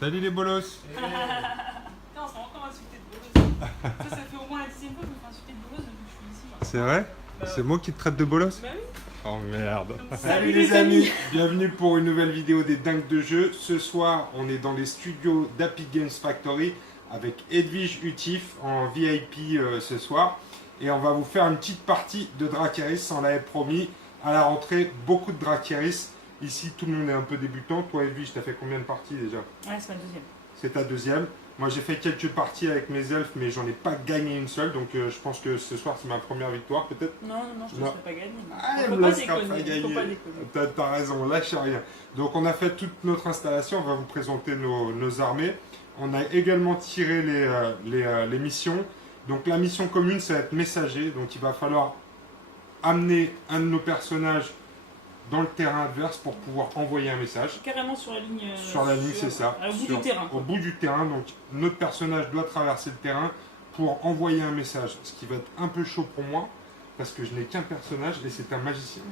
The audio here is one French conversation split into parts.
Salut les bolos. Putain, on s'en rend encore insulté de bolos. Ça fait au moins la 10e fois que je me fais insulter de bolos depuis que je suis ici. C'est vrai? C'est moi qui te traite de bolos? Bah oui. Oh merde. Salut les amis. Bienvenue pour une nouvelle vidéo des dingues de jeu. Ce soir, on est dans les studios d'Happy Games Factory avec Edwige Utif en VIP ce soir. Et on va vous faire une petite partie de Dracarys, on l'avait promis. À la rentrée, beaucoup de Dracarys. Ici, tout le monde est un peu débutant. Toi, Edwige, t'as fait combien de parties déjà? Ouais, c'est ma deuxième. C'est ta deuxième. Moi, j'ai fait quelques parties avec mes elfes, mais j'en ai pas gagné une seule. Donc, je pense que ce soir, c'est ma première victoire, peut-être. Non, je ne Non. laisserai pas gagner. Ah, elle Faut me pas laissera pas déconner. gagner. Faut pas déconner. T'as raison, lâche rien. Donc, on a fait toute notre installation. On va vous présenter nos armées. On a également tiré les missions. Donc, la mission commune, ça va être messager. Donc, il va falloir amener un de nos personnages dans le terrain adverse pour pouvoir envoyer un message. Carrément sur la ligne. Sur la ligne, c'est ça. Au bout du terrain. Au bout du terrain, donc notre personnage doit traverser le terrain pour envoyer un message. Ce qui va être un peu chaud pour moi, parce que je n'ai qu'un personnage et c'est un magicien.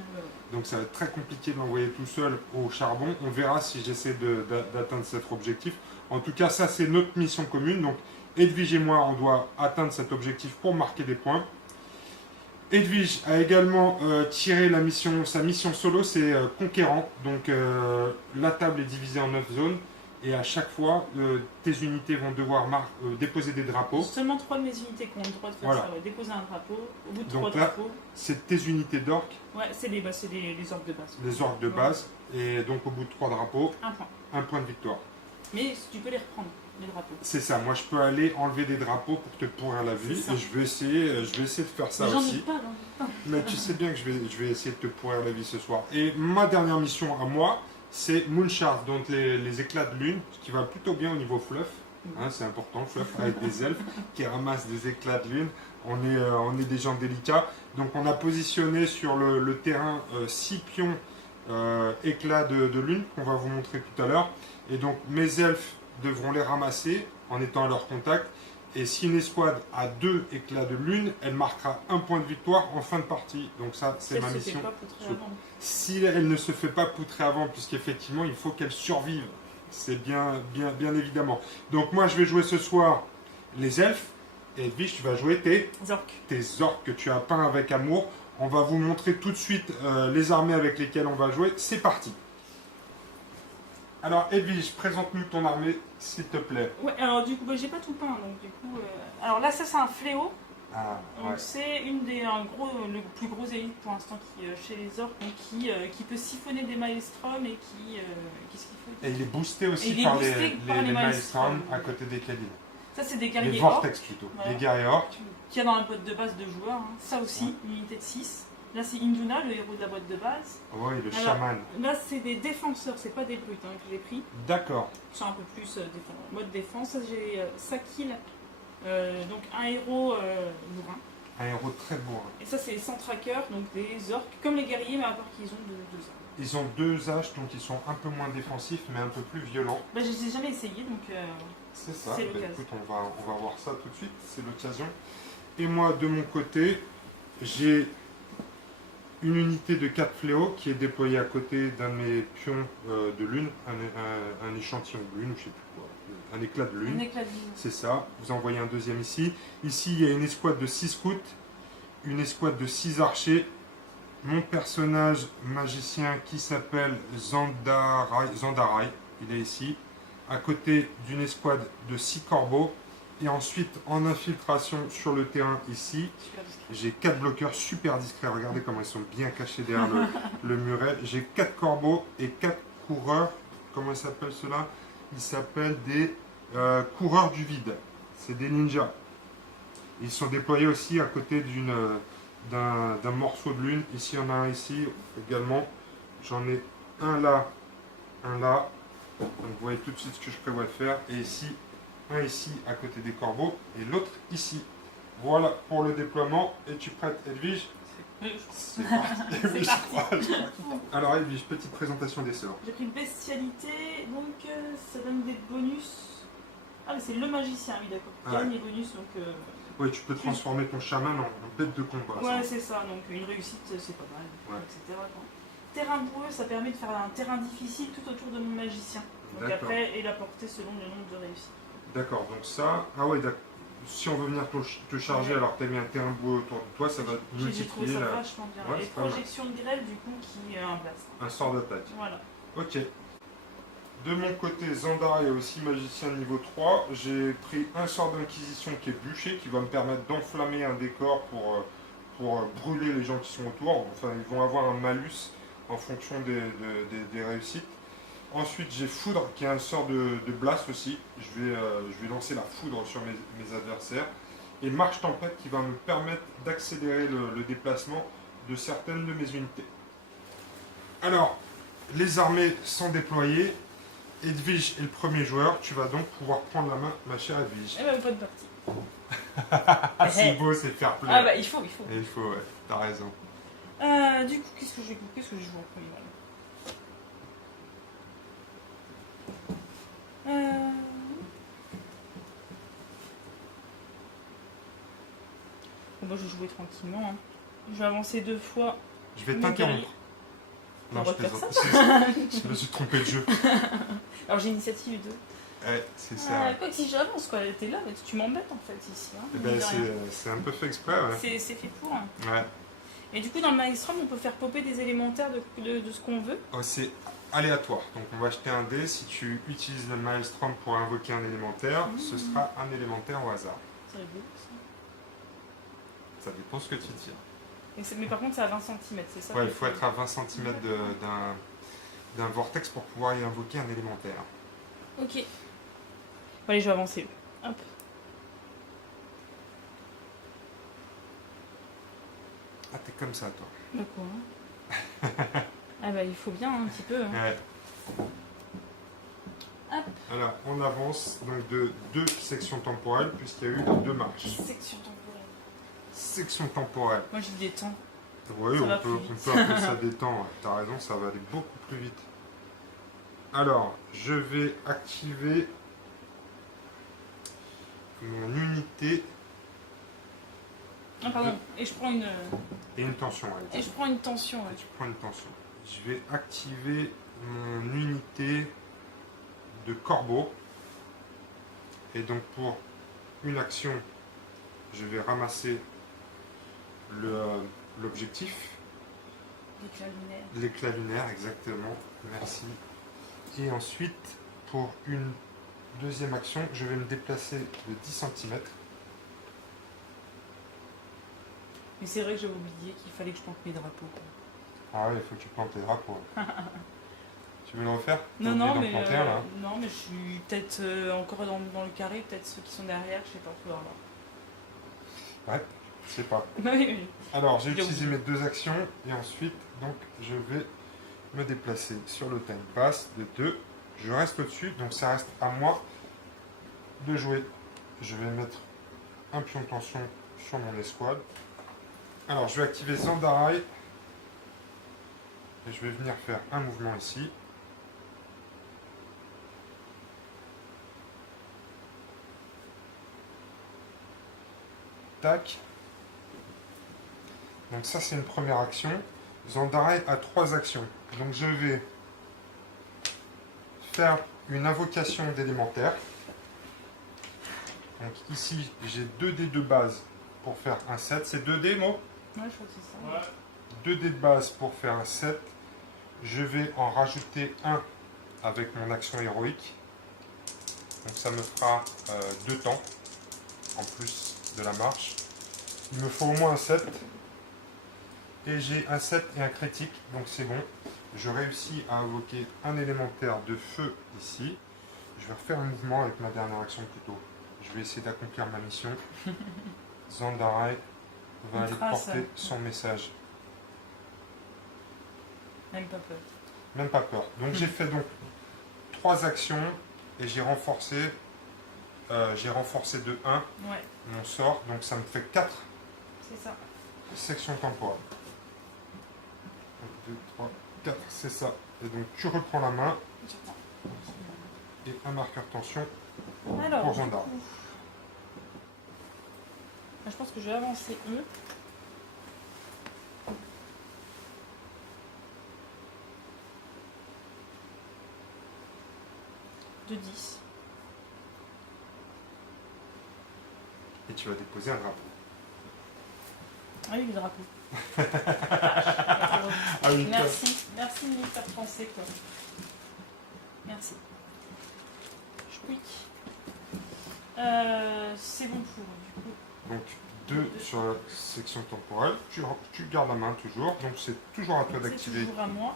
Donc ça va être très compliqué de l'envoyer tout seul au charbon. On verra si j'essaie d'atteindre cet objectif. En tout cas, ça c'est notre mission commune. Donc Edwige et moi, on doit atteindre cet objectif pour marquer des points. Edwige a également tiré sa mission solo, c'est conquérant. Donc la table est divisée en 9 zones et à chaque fois, tes unités vont devoir déposer des drapeaux. Seulement 3 de mes unités qui ont le droit de faire ça, ouais. Déposer un drapeau. Au bout de 3 drapeaux. C'est tes unités d'orques. Ouais, c'est les orques de base. Les orques de base. Et donc au bout de 3 drapeaux, un point de victoire. Mais tu peux les reprendre. Les drapeaux. C'est ça, moi je peux aller enlever des drapeaux pour te pourrir la vie et je vais essayer de faire ça aussi. Ai pas. Mais tu sais bien que je vais essayer de te pourrir la vie ce soir. Et ma dernière mission à moi, c'est Moonshard, donc les éclats de lune, ce qui va plutôt bien au niveau fluff. Hein, c'est important, fluff avec des elfes qui ramassent des éclats de lune. On est des gens délicats. Donc on a positionné sur le terrain 6 pions éclats de lune qu'on va vous montrer tout à l'heure. Et donc mes elfes devront les ramasser en étant à leur contact. Et si une escouade a 2 éclats de lune, elle marquera un point de victoire en fin de partie. Donc ça, c'est ma mission. Si elle ne se fait pas poutrer avant, puisqu'effectivement, il faut qu'elle survive. C'est bien évidemment. Donc moi, je vais jouer ce soir les elfes. Et Edwige, tu vas jouer tes orques que tu as peints avec amour. On va vous montrer tout de suite les armées avec lesquelles on va jouer. C'est parti. Alors Edwige, présente-nous ton armée, s'il te plaît. Ouais, alors du coup, j'ai pas tout peint, donc du coup... Alors là, ça c'est un fléau. Ah, donc c'est le plus gros élite pour l'instant chez les orques, donc qui peut siphonner des maelstrom et qu'est-ce qu'il faut dire. Et il est boosté aussi par les maelstrom à côté des Khadil. Ça c'est des guerriers les orques. vortex plutôt, voilà. Les guerriers orques. Qu'il y a dans la boîte de base de joueurs, hein. Ça aussi, une unité de 6. Là, c'est Induna, le héros de la boîte de base. Oui, le chaman. Là, c'est des défenseurs, c'est pas des brutes que j'ai pris. D'accord. C'est un peu plus mode défense. Ça, j'ai Sakil, donc un héros bourrin. Un héros très bourrin. Et ça, c'est sans tracker, donc des orques, comme les guerriers, mais à part qu'ils ont 2 âges. Ils ont 2 âges, donc ils sont un peu moins défensifs, mais un peu plus violents. Bah, je les ai jamais essayé, donc c'est ça. C'est l'occasion. Écoute, on va voir ça tout de suite, c'est l'occasion. Et moi, de mon côté, j'ai une unité de 4 fléaux qui est déployée à côté d'un de mes pions de lune, un échantillon de lune, je sais plus quoi, un éclat de lune. Un éclat de lune. C'est ça, vous envoyez un deuxième ici. Ici, il y a une escouade de 6 scouts, une escouade de 6 archers, mon personnage magicien qui s'appelle Zandarai, il est ici, à côté d'une escouade de 6 corbeaux. Et ensuite, en infiltration sur le terrain ici, j'ai 4 bloqueurs super discrets. Regardez comment ils sont bien cachés derrière le muret. J'ai 4 corbeaux et 4 coureurs. Comment ils s'appellent ceux-là? Ils s'appellent des coureurs du vide. C'est des ninjas. Ils sont déployés aussi à côté d'un morceau de lune. Ici, il y en a un ici également. J'en ai un là, un là. Donc vous voyez tout de suite ce que je prévois de faire. Et ici, un ici à côté des corbeaux et l'autre ici. Voilà pour le déploiement. Es-tu prête, Edwige? C'est parti. Alors Edwige, petite présentation des sorts. J'ai pris bestialité, donc ça donne des bonus. Ah mais c'est le magicien, oui d'accord. Gagne les bonus, donc... Oui, tu peux transformer ton chaman en bête de combat. Ouais, c'est ça, donc une réussite c'est pas mal, etc. Terrain boueux, ça permet de faire un terrain difficile tout autour de mon magicien. Donc D'accord. après, et la portée selon le nombre de réussites. D'accord, donc ça... Ah ouais, d'accord. Si on veut venir te charger Ouais. alors que tu as mis un terrain-bout autour de toi, ça va J'ai trouvé multiplier ça la... vachement bien. Ouais, Et c'est pas mal. projection de grêle, du coup, qui est un blast. un sort d'attaque. Voilà. Ok. De mon côté, Zandara est aussi magicien niveau 3. J'ai pris un sort d'inquisition qui est bûché, qui va me permettre d'enflammer un décor pour brûler les gens qui sont autour. Enfin, ils vont avoir un malus en fonction des réussites. Ensuite, j'ai Foudre, qui est un sort de blast aussi. Je vais lancer la foudre sur mes adversaires. Et Marche Tempête, qui va me permettre d'accélérer le déplacement de certaines de mes unités. Alors, les armées sont déployées. Edwige est le premier joueur. Tu vas donc pouvoir prendre la main, ma chère Edwige. Et même pas de partie. Ah, c'est beau, c'est fair play. Ah bah, il faut. Il faut, ouais, t'as raison. Du coup, qu'est-ce que je joue en premier voilà. Bon, bah, je vais jouer tranquillement. Hein. Je vais avancer 2 fois. Je vais Mon t'interrompre. guerrier. Non, On je va faire plaisante. ça. Je me suis trompé de jeu. Alors j'ai initiative 2. Ouais, c'est ça. Ah, quoi que si j'avance, quoi, t'es là, mais tu m'embêtes en fait ici. Hein, Eh mine ben, de rien. c'est un peu fait exprès, ouais. C'est fait pour. Hein. Ouais. Et du coup, dans le Maelstrom, on peut faire popper des élémentaires de ce qu'on veut. Oh, c'est aléatoire. Donc, on va jeter un dé. Si tu utilises le Maelstrom pour invoquer un élémentaire, ce sera un élémentaire au hasard. C'est rigolo ça. Ça dépend ce que tu tires. Mais par contre, c'est à 20 cm, c'est ça Ouais, que il faut être à 20 cm d'un vortex pour pouvoir y invoquer un élémentaire. Ok. Bon, allez, je vais avancer. Hop. Ah, t'es comme ça, toi. De quoi Ah bah, il faut bien un petit peu. Hein. Ouais. Hop. Alors, on avance donc de 2 sections temporelles, puisqu'il y a eu 2 marches. Section temporelle. Section temporelle. Moi, j'ai des temps. Oui, Ça on va peut plus vite. appeler ça des temps. T'as raison, ça va aller beaucoup plus vite. Alors, je vais activer mon unité Ah, pardon. Et je prends une. et une tension. Allez. Et je prends une tension. Ouais. Tu prends une tension. Je vais activer mon unité de corbeau. Et donc, pour une action, je vais ramasser l'objectif. L'éclat lunaire. L'éclat lunaire, exactement. Merci. Et ensuite, pour une deuxième action, je vais me déplacer de 10 cm. Mais c'est vrai que j'avais oublié qu'il fallait que je plante mes drapeaux. Quoi. Ah oui, il faut que tu plantes les drapeaux. Tu veux le refaire? Non, T'as non, oublié mais d'en planter un, là. non, mais je suis peut-être encore dans le carré, peut-être ceux qui sont derrière, je sais pas, faut voir. Ouais, je sais pas. Oui, oui. Alors, j'ai J'ai utilisé oublié. mes 2 actions et ensuite, donc, je vais me déplacer sur le time pass de 2. Je reste au-dessus, donc ça reste à moi de jouer. Je vais mettre un pion de tension sur mon escouade. Alors, je vais activer Zandarai. Et je vais venir faire un mouvement ici. Tac. Donc ça, c'est une première action. Zandarai a 3 actions. Donc je vais faire une invocation d'élémentaire. Donc ici, j'ai 2 dés de base pour faire un 7. C'est 2 dés, non? Ouais, je crois que c'est ça. 2 dés de base pour faire un 7. Je vais en rajouter un avec mon action héroïque. Donc ça me fera 2 temps en plus de la marche. Il me faut au moins un 7. Et j'ai un 7 et un critique, donc c'est bon. Je réussis à invoquer un élémentaire de feu ici. Je vais refaire un mouvement avec ma dernière action plutôt. Je vais essayer d'accomplir ma mission. Zandarai va aller porter son message. Même pas peur. Même pas peur. Donc j'ai fait donc 3 actions et j'ai renforcé de 1 Ouais, mon sort. Donc ça me fait 4 c'est ça. sections temporales. 1, 2, 3, 4, c'est ça. Et donc tu reprends la main J'attends. et un marqueur tension. Alors, Pour du gendarme. coup, je pense que je vais avancer eux. de 10. Et tu vas déposer un drapeau. Ah oui, le drapeau. Ah oui, Merci, merci de m'y faire penser, quoi. Merci. Chouic. C'est bon pour, du coup. donc 2 sur la section temporelle. Tu gardes la main toujours. Donc c'est toujours à toi C'est d'activer. toujours à moi.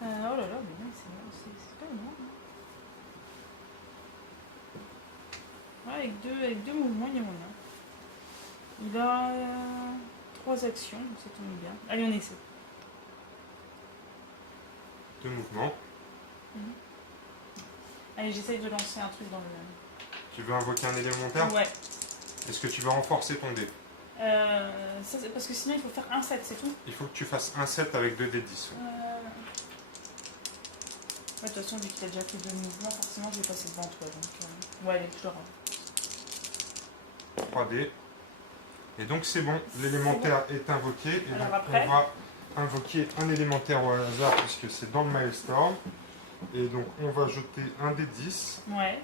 Oh là là, mais non, c'est pas moi. Ouais, avec deux mouvements, il y a moyen. Il a 3 actions, donc ça tombe bien. Allez, on essaie. 2 mouvements. Allez, j'essaye de lancer un truc dans le... Tu veux invoquer un élémentaire? Ouais. Est-ce que tu veux renforcer ton dé? Ça, parce que sinon, il faut faire un 7, c'est tout. Il faut que tu fasses un 7 avec 2 dés de 10. Ouais, de toute façon, vu qu'il a déjà fait 2 mouvements, forcément, je vais passer devant toi. Donc, ouais, allez, je le rends. 3 dés. Et donc c'est bon, l'élémentaire est invoqué. Et Alors donc après on va invoquer un élémentaire au hasard puisque c'est dans le Milestorm. Et donc on va jeter un dé de 10. Ouais.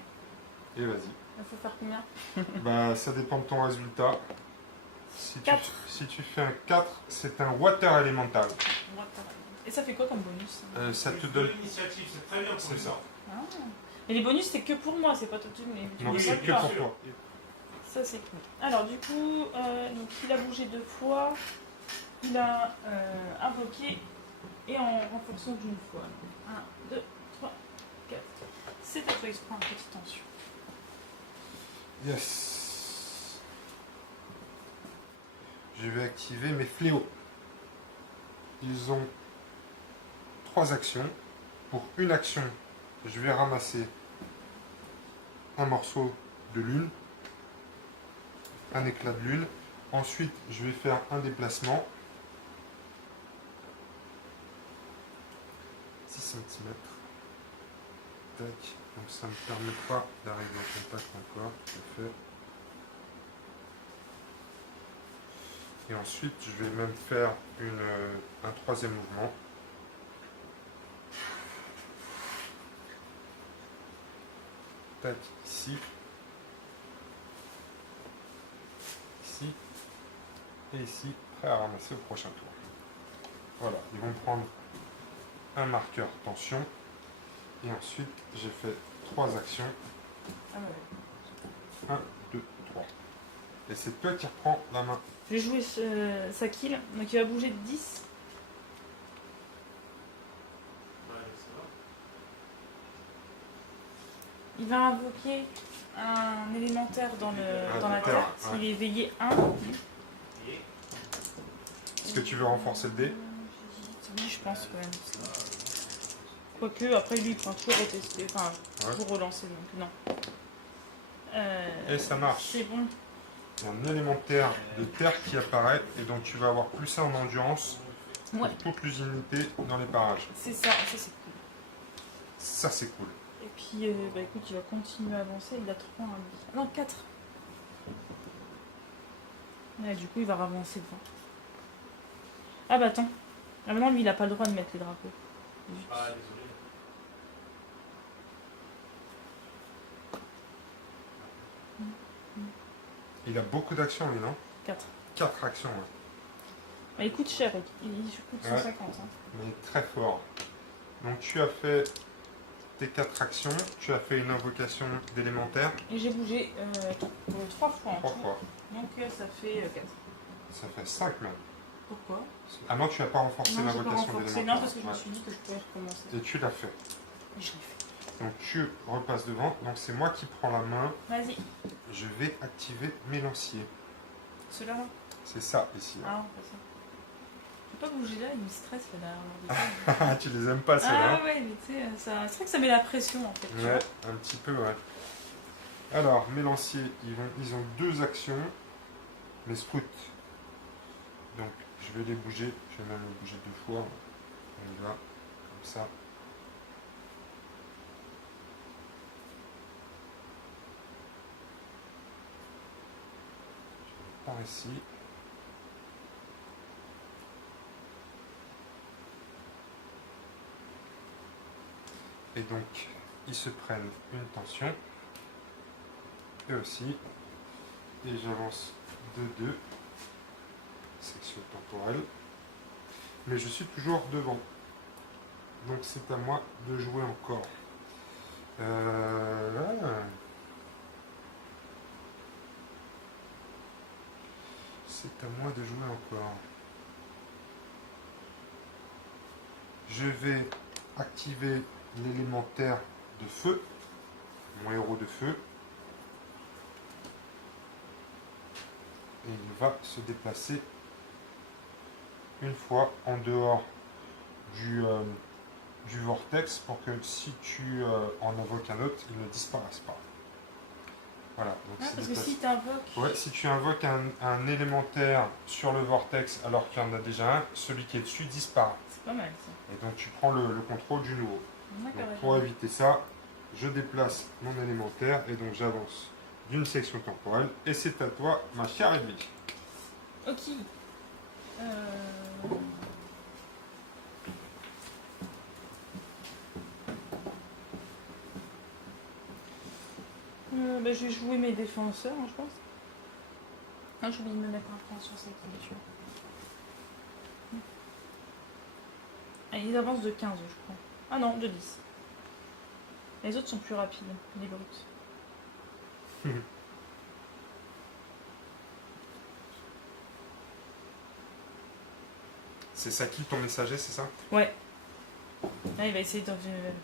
Et vas-y. Il faut faire combien? Bah ça dépend de ton résultat. Si 4. si tu fais un 4, c'est un Water Elemental. Et ça fait quoi comme bonus? Ça te donne... L'initiative, c'est très bien pour C'est les ça. orques. Ah. Et les bonus, c'est que pour moi, c'est pas tout. Mais tu Non, les c'est as que pas. pour toi. Ça, c'est cool. Alors, du coup, donc, il a bougé 2 fois. Il a invoqué et en renforçant d'une fois. 1, 2, 3, 4. C'est à toi, il se prend une petite tension. Yes. Je vais activer mes fléaux. Ils ont 3 actions. Pour une action, je vais ramasser un morceau de lune, un éclat de lune. Ensuite, je vais faire un déplacement. 6 cm. Tac. Donc ça ne me permettra d'arriver au contact encore. Tout à fait. Et ensuite, je vais même faire un 3e mouvement. Tac, ici. Ici. Et ici, prêt à ramasser au prochain tour. Voilà, ils vont prendre un marqueur tension. Et ensuite, j'ai fait 3 actions. Ah ouais. 1, 2, 3. Et c'est toi qui reprends la main. Je vais jouer sa kill. Donc, il va bouger de 10. Ouais, ça va. Il va invoquer un élémentaire dans la terre. ouais. Il est éveillé 1. Et Est-ce que tu veux renforcer le dé? Oui, je pense quand même. Quoique, après lui, il prend tout retester. Enfin, Ouais. tout relancer, donc non. Et ça marche. C'est bon. Il y a un élémentaire de terre qui apparaît et donc tu vas avoir plus 1 en endurance Ouais, pour toutes les unités dans les parages. c'est ça. Ça, c'est cool. Ça, c'est cool. Et puis, bah écoute, il va continuer à avancer. Il a 3, 1, 10. Non, 4. Ouais, du coup, il va avancer devant. Ah bah attends. Ah, maintenant, lui, il a pas le droit de mettre les drapeaux. Zut. ah, désolé. Il a beaucoup d'actions, lui, non? 4. 4 actions, ouais. Bah, il coûte cher. Il coûte 150. Hein. Mais très fort. Donc tu as fait tes 4 actions, tu as fait une invocation d'élémentaire Et j'ai bougé 3 fois en 3 tout. fois. Donc, ça fait 4. Ça fait 5 même. Pourquoi? Ah non, tu n'as pas renforcé Non, j'ai pas l'invocation renforcé. d'élémentaire. Non, parce que je me Ouais. suis dit que je pouvais recommencer. Et tu l'as fait. Et je l'ai fait. Donc tu repasses devant. Donc c'est moi qui prends la main. Vas-y. Je vais activer mes lanciers. Celui-là, là. C'est ça ici. Ah, pas ça. Je peux pas bouger là, il me stresse là derrière Ah, tu les aimes pas Ah ceux-là? ouais, mais tu sais, c'est vrai que ça met la pression en fait. Tu Ouais, un petit peu, ouais. Alors, mes lanciers, ils ont 2 actions. Mes scouts. Donc, je vais les bouger. Je vais même les bouger 2 fois. On y va. Comme ça. Je vais par ici. Et donc, ils se prennent une tension. Et aussi. Et j'avance de 2. Section temporelle. Mais je suis toujours devant. Donc c'est à moi de jouer encore. C'est à moi de jouer encore. Je vais activer l'élémentaire de feu. Mon héros de feu. Et il va se déplacer une fois en dehors du vortex pour que si tu en invoques un autre, il ne disparaisse pas. Voilà. Donc Ah, c'est parce que déplacé. si tu invoques. Ouais, si tu invoques un élémentaire sur le vortex alors qu'il y en a déjà un, celui qui est dessus disparaît. C'est pas mal ça. Et donc tu prends le contrôle du nouveau. D'accord. Donc, pour éviter ça, je déplace mon élémentaire et donc j'avance d'une section temporelle. Et c'est à toi, ma chère Edwige. Ok. Bah, je vais jouer mes défenseurs, hein, je pense. Ah, j'ai oublié de me mettre un point sur cette créature. Ah, ils avancent de 15, je crois. Ah non, de 10. Les autres sont plus rapides, les brutes. C'est Saki ton messager, c'est ça? Ouais. Là, il va essayer de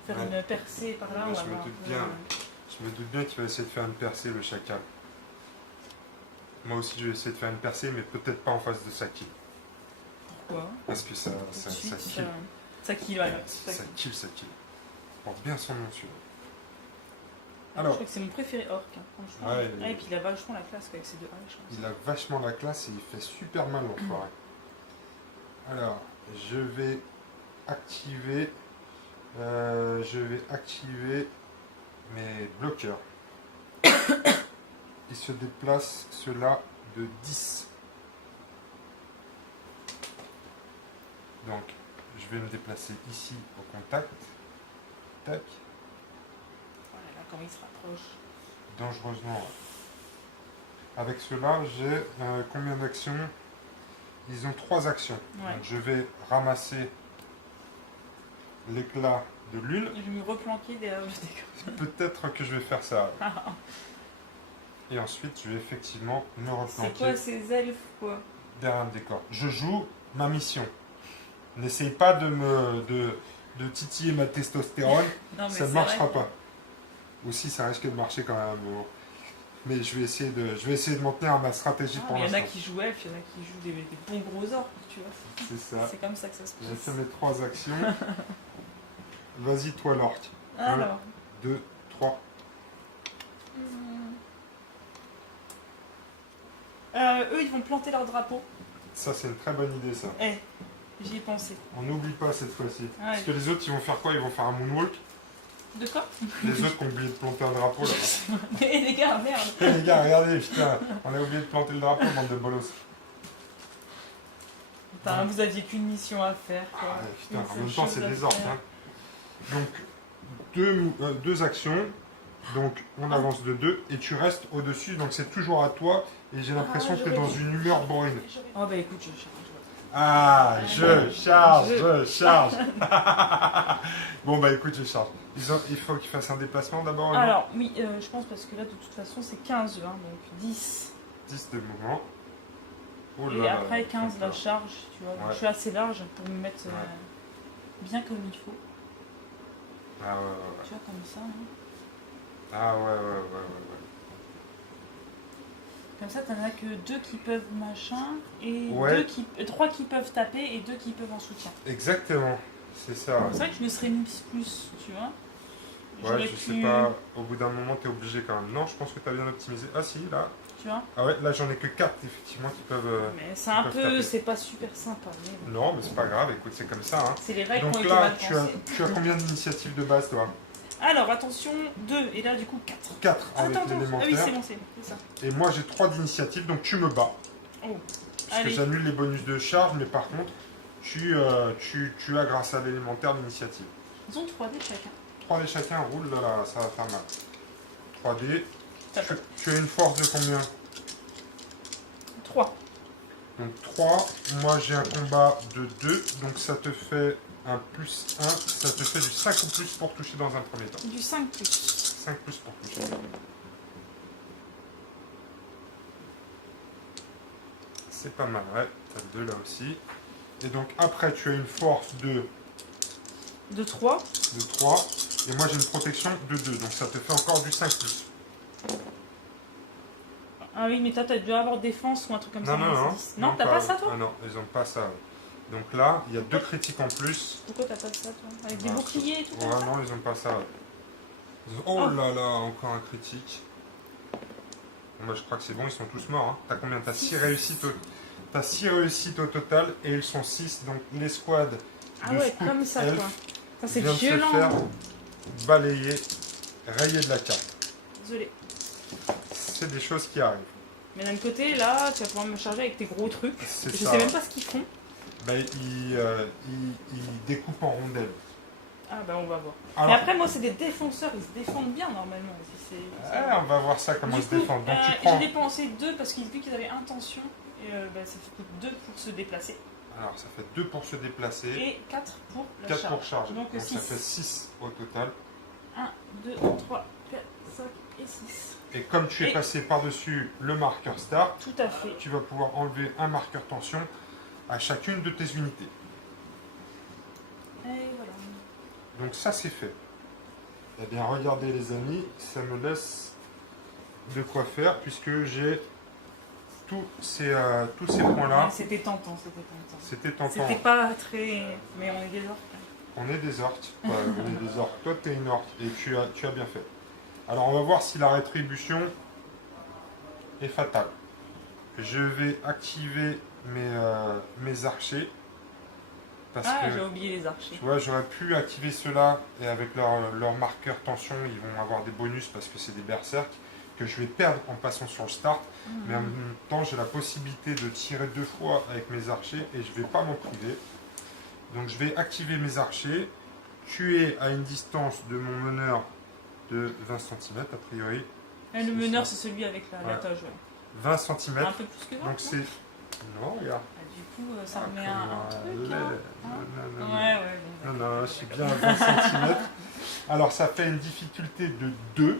faire Ouais. une percée par là. Ouais, on va je me voir doute un peu, bien. Je me doute bien qu'il va essayer de faire une percée, le chacal. Moi aussi, je vais essayer de faire une percée, mais peut-être pas en face de Saki. Pourquoi Parce que ça Tout de suite, kill. ça kill, ouais. Ça kill. Porte bien son nom, celui-là. Je Alors, crois que c'est mon préféré orc, hein, franchement. Ouais, Ah, et puis il a vachement la classe quoi, avec ses deux haches. Hein. il a vachement la classe et il fait super mal l'enfoiré. Alors, je vais activer mes bloqueurs. Il se déplace cela de 10. Donc, je vais me déplacer ici au contact. Tac. Voilà, quand il se rapproche. Dangereusement. Ouais. Avec cela, j'ai combien d'actions? Ils ont 3 actions. Ouais. Donc, je vais ramasser l'éclat de lune. Je vais me replanquer derrière le décor. Peut-être que je vais faire ça. Et ensuite, je vais effectivement me C'est replanquer quoi ces elfes quoi? derrière le décor. Je joue ma mission. N'essaye pas de titiller ma testostérone, Non, mais ça ne c'est marchera vrai. pas. Ou si, ça risque de marcher quand même. Mais je vais essayer de m'en tenir à ma stratégie Ah, pour mais il y en a l'instant. qui jouent elfes, il y en a qui jouent des bons gros orques, tu vois. C'est ça. C'est comme ça que ça se J'ai passe. fait mes 3 actions. Vas-y, toi, l'orque. Alors. 2, 3. Eux, ils vont planter leur drapeau. Ça, c'est une très bonne idée, ça. Eh, j'y ai pensé. On n'oublie pas cette fois-ci. Ouais. Parce que les autres, ils vont faire quoi? Ils vont faire un moonwalk. De quoi? Les autres qui ont oublié de planter un drapeau, là-bas. Mais les gars, merde. Eh, les gars, regardez, putain, on a oublié de planter le drapeau, bande de bolos. Putain, vous aviez qu'une mission à faire, quoi. Ah, putain, Une en seule même temps, chose c'est à des orques. faire. Hein. Donc, deux actions. Donc, on avance de 2 et tu restes au-dessus. Donc, c'est toujours à toi. Et j'ai l'impression que tu es dans une humeur bourrine. Oh bah écoute, je charge. Ah, je charge. Bon, bah écoute, je charge. Il faut qu'ils fassent un déplacement d'abord. Alors, oui, je pense parce que là, de toute façon, c'est 15, hein, donc 10. 10 de mouvement. Oh Et là après là, 15 la d'accord. charge, tu vois. Donc, Ouais. je suis assez large pour me mettre Ouais. bien comme il faut. Ah ouais, ouais, ouais. Tu vois, comme ça. Hein. Ah ouais. Comme ça, t'en as que 2 qui peuvent machin, et Ouais. 3 qui peuvent taper, et 2 qui peuvent en soutien. Exactement. C'est ça. C'est vrai que je me serais mis plus, tu vois. Ouais, J'aurais je sais pu- pas. Au bout d'un moment, t'es obligé quand même. Non, je pense que t'as bien optimisé. Ah si, là. Tu vois. Ah ouais, là j'en ai que 4 effectivement qui peuvent. Mais c'est un peuvent peu, taper. c'est pas super sympa. Mais bon. Non, mais c'est pas grave. Écoute, c'est comme ça. Hein. C'est les règles qui ont Donc été là, mal tu pensées. as combien d'initiatives de base, toi? Alors, attention, 2, et là, du coup, 4. 4 avec Ah oui, l'élémentaire. c'est bon, c'est ça. Et moi j'ai 3 d'initiative, donc tu me bats. Oh. Parce que Allez. j'annule les bonus de charge, mais par contre, tu as grâce à l'élémentaire l'initiative. Ils ont 3 dés chacun. 3 dés chacun, roule là, là, ça va faire mal. 3 dés. Ça Tu as une force de combien? 3. Donc 3, moi j'ai un combat de 2, donc ça te fait un plus 1, ça te fait du 5 ou plus pour toucher dans un premier temps. Du 5 plus. 5 plus pour toucher. C'est pas mal, ouais. Tu as 2 là aussi. Et donc après tu as une force De 3. de 3, et moi j'ai une protection de 2, donc ça te fait encore du 5 plus. Ah oui, mais toi, t'as dû avoir défense ou un truc comme ça. Non, non, non. Non, t'as pas ça, toi? Ah non, ils ont pas ça. Donc là, il y a 2 critiques en plus. Pourquoi t'as pas ça, toi? Avec des Ah, boucliers et tout Ouais, comme ça? non, ils ont pas ça. Oh là là, encore un critique. Bon, bah, je crois que c'est bon, ils sont tous morts. Hein. T'as combien? T'as 6 réussites T'as 6 réussites au total et ils sont 6. Donc l'escouade Ah de ouais, Scout comme ça, Elf quoi. Ça, c'est vient de se violent. faire balayer, rayer de la carte. Désolé. C'est des choses qui arrivent. Mais d'un côté, là, tu vas pouvoir me charger avec tes gros trucs. C'est Je ça. sais même pas ce qu'ils font. Bah, ils découpent en rondelles. Ah bah on va voir. Alors, Mais après, moi, c'est des défenseurs. Ils se défendent bien, normalement. Si on va voir ça comment Du ils se coup, défendent. Donc tu prends... j'ai dépensé 2 parce qu'ils vu qu'ils avaient intention. Et ça fait 2 pour se déplacer. Alors ça fait 2 pour se déplacer, Et 4 pour la 4 charge. pour charger. Donc, Donc ça 6. fait 6 au total. 1, 2, 3, 4, 5 et 6. Et comme tu es Et- passé par-dessus le marqueur start, Tout à fait. tu vas pouvoir enlever un marqueur tension à chacune de tes unités. Et voilà. Donc ça c'est fait. Eh bien regardez les amis, ça me laisse de quoi faire puisque j'ai tous ces points-là. C'était tentant, c'était tentant. C'était tentant. C'était pas très... Mais on est des orques. On est des orques. Ouais, on est des orques. Toi, tu es une orque et tu as bien fait. Alors, on va voir si la rétribution est fatale. Je vais activer mes archers. Parce Ah, que, j'ai oublié les archers. tu vois, j'aurais pu activer ceux-là et avec leur marqueur tension, ils vont avoir des bonus parce que c'est des berserks que je vais perdre en passant sur le start. Mais en même temps, j'ai la possibilité de tirer 2 fois avec mes archers et je ne vais pas m'en priver. Donc je vais activer mes archers. Tu es à une distance de mon meneur de 20 cm a priori. Et le meneur, c'est celui avec la Ouais. toge. Ouais. 20 cm. Un peu plus que 20. Donc c'est... Non, regarde. Du coup, ça remet un truc. Là. Hein. Ouais, ouais. Bon, Non, non, je suis bien à 20 cm. Alors ça fait une difficulté de 2.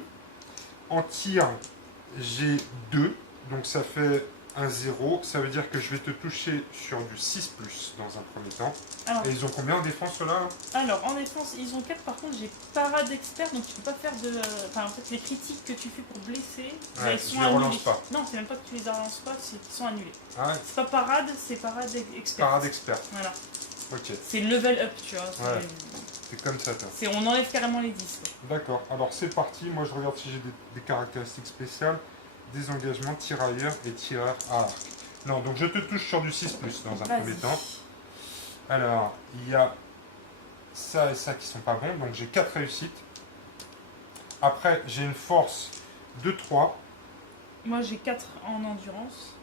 En tir, j'ai 2. Donc ça fait un 0. Ça veut dire que je vais te toucher sur du 6+, dans un premier temps. Alors, Et ils ont combien en défense là? alors, en défense, ils ont 4. Par contre, j'ai parade expert, donc tu peux pas faire de... Enfin, en fait, les critiques que tu fais pour blesser, bah, Ouais, ils sont je les annulés. relance pas. Non, c'est même pas que tu les relances pas, c'est qu'ils sont annulés. Ah ouais, C'est pas parade, c'est parade expert. parade expert. Voilà. Ok, C'est level up, tu vois. Ouais. c'est comme ça toi. On enlève carrément les 10. quoi. D'accord, alors c'est parti. Moi je regarde si j'ai des caractéristiques spéciales. Désengagement, tirailleur et tireur à arc. Non, donc je te touche sur du 6+, dans un premier Vas-y. temps. Alors, il y a ça et ça qui sont pas bons, donc j'ai 4 réussites. Après, j'ai une force de 3, Moi, j'ai 4 en endurance.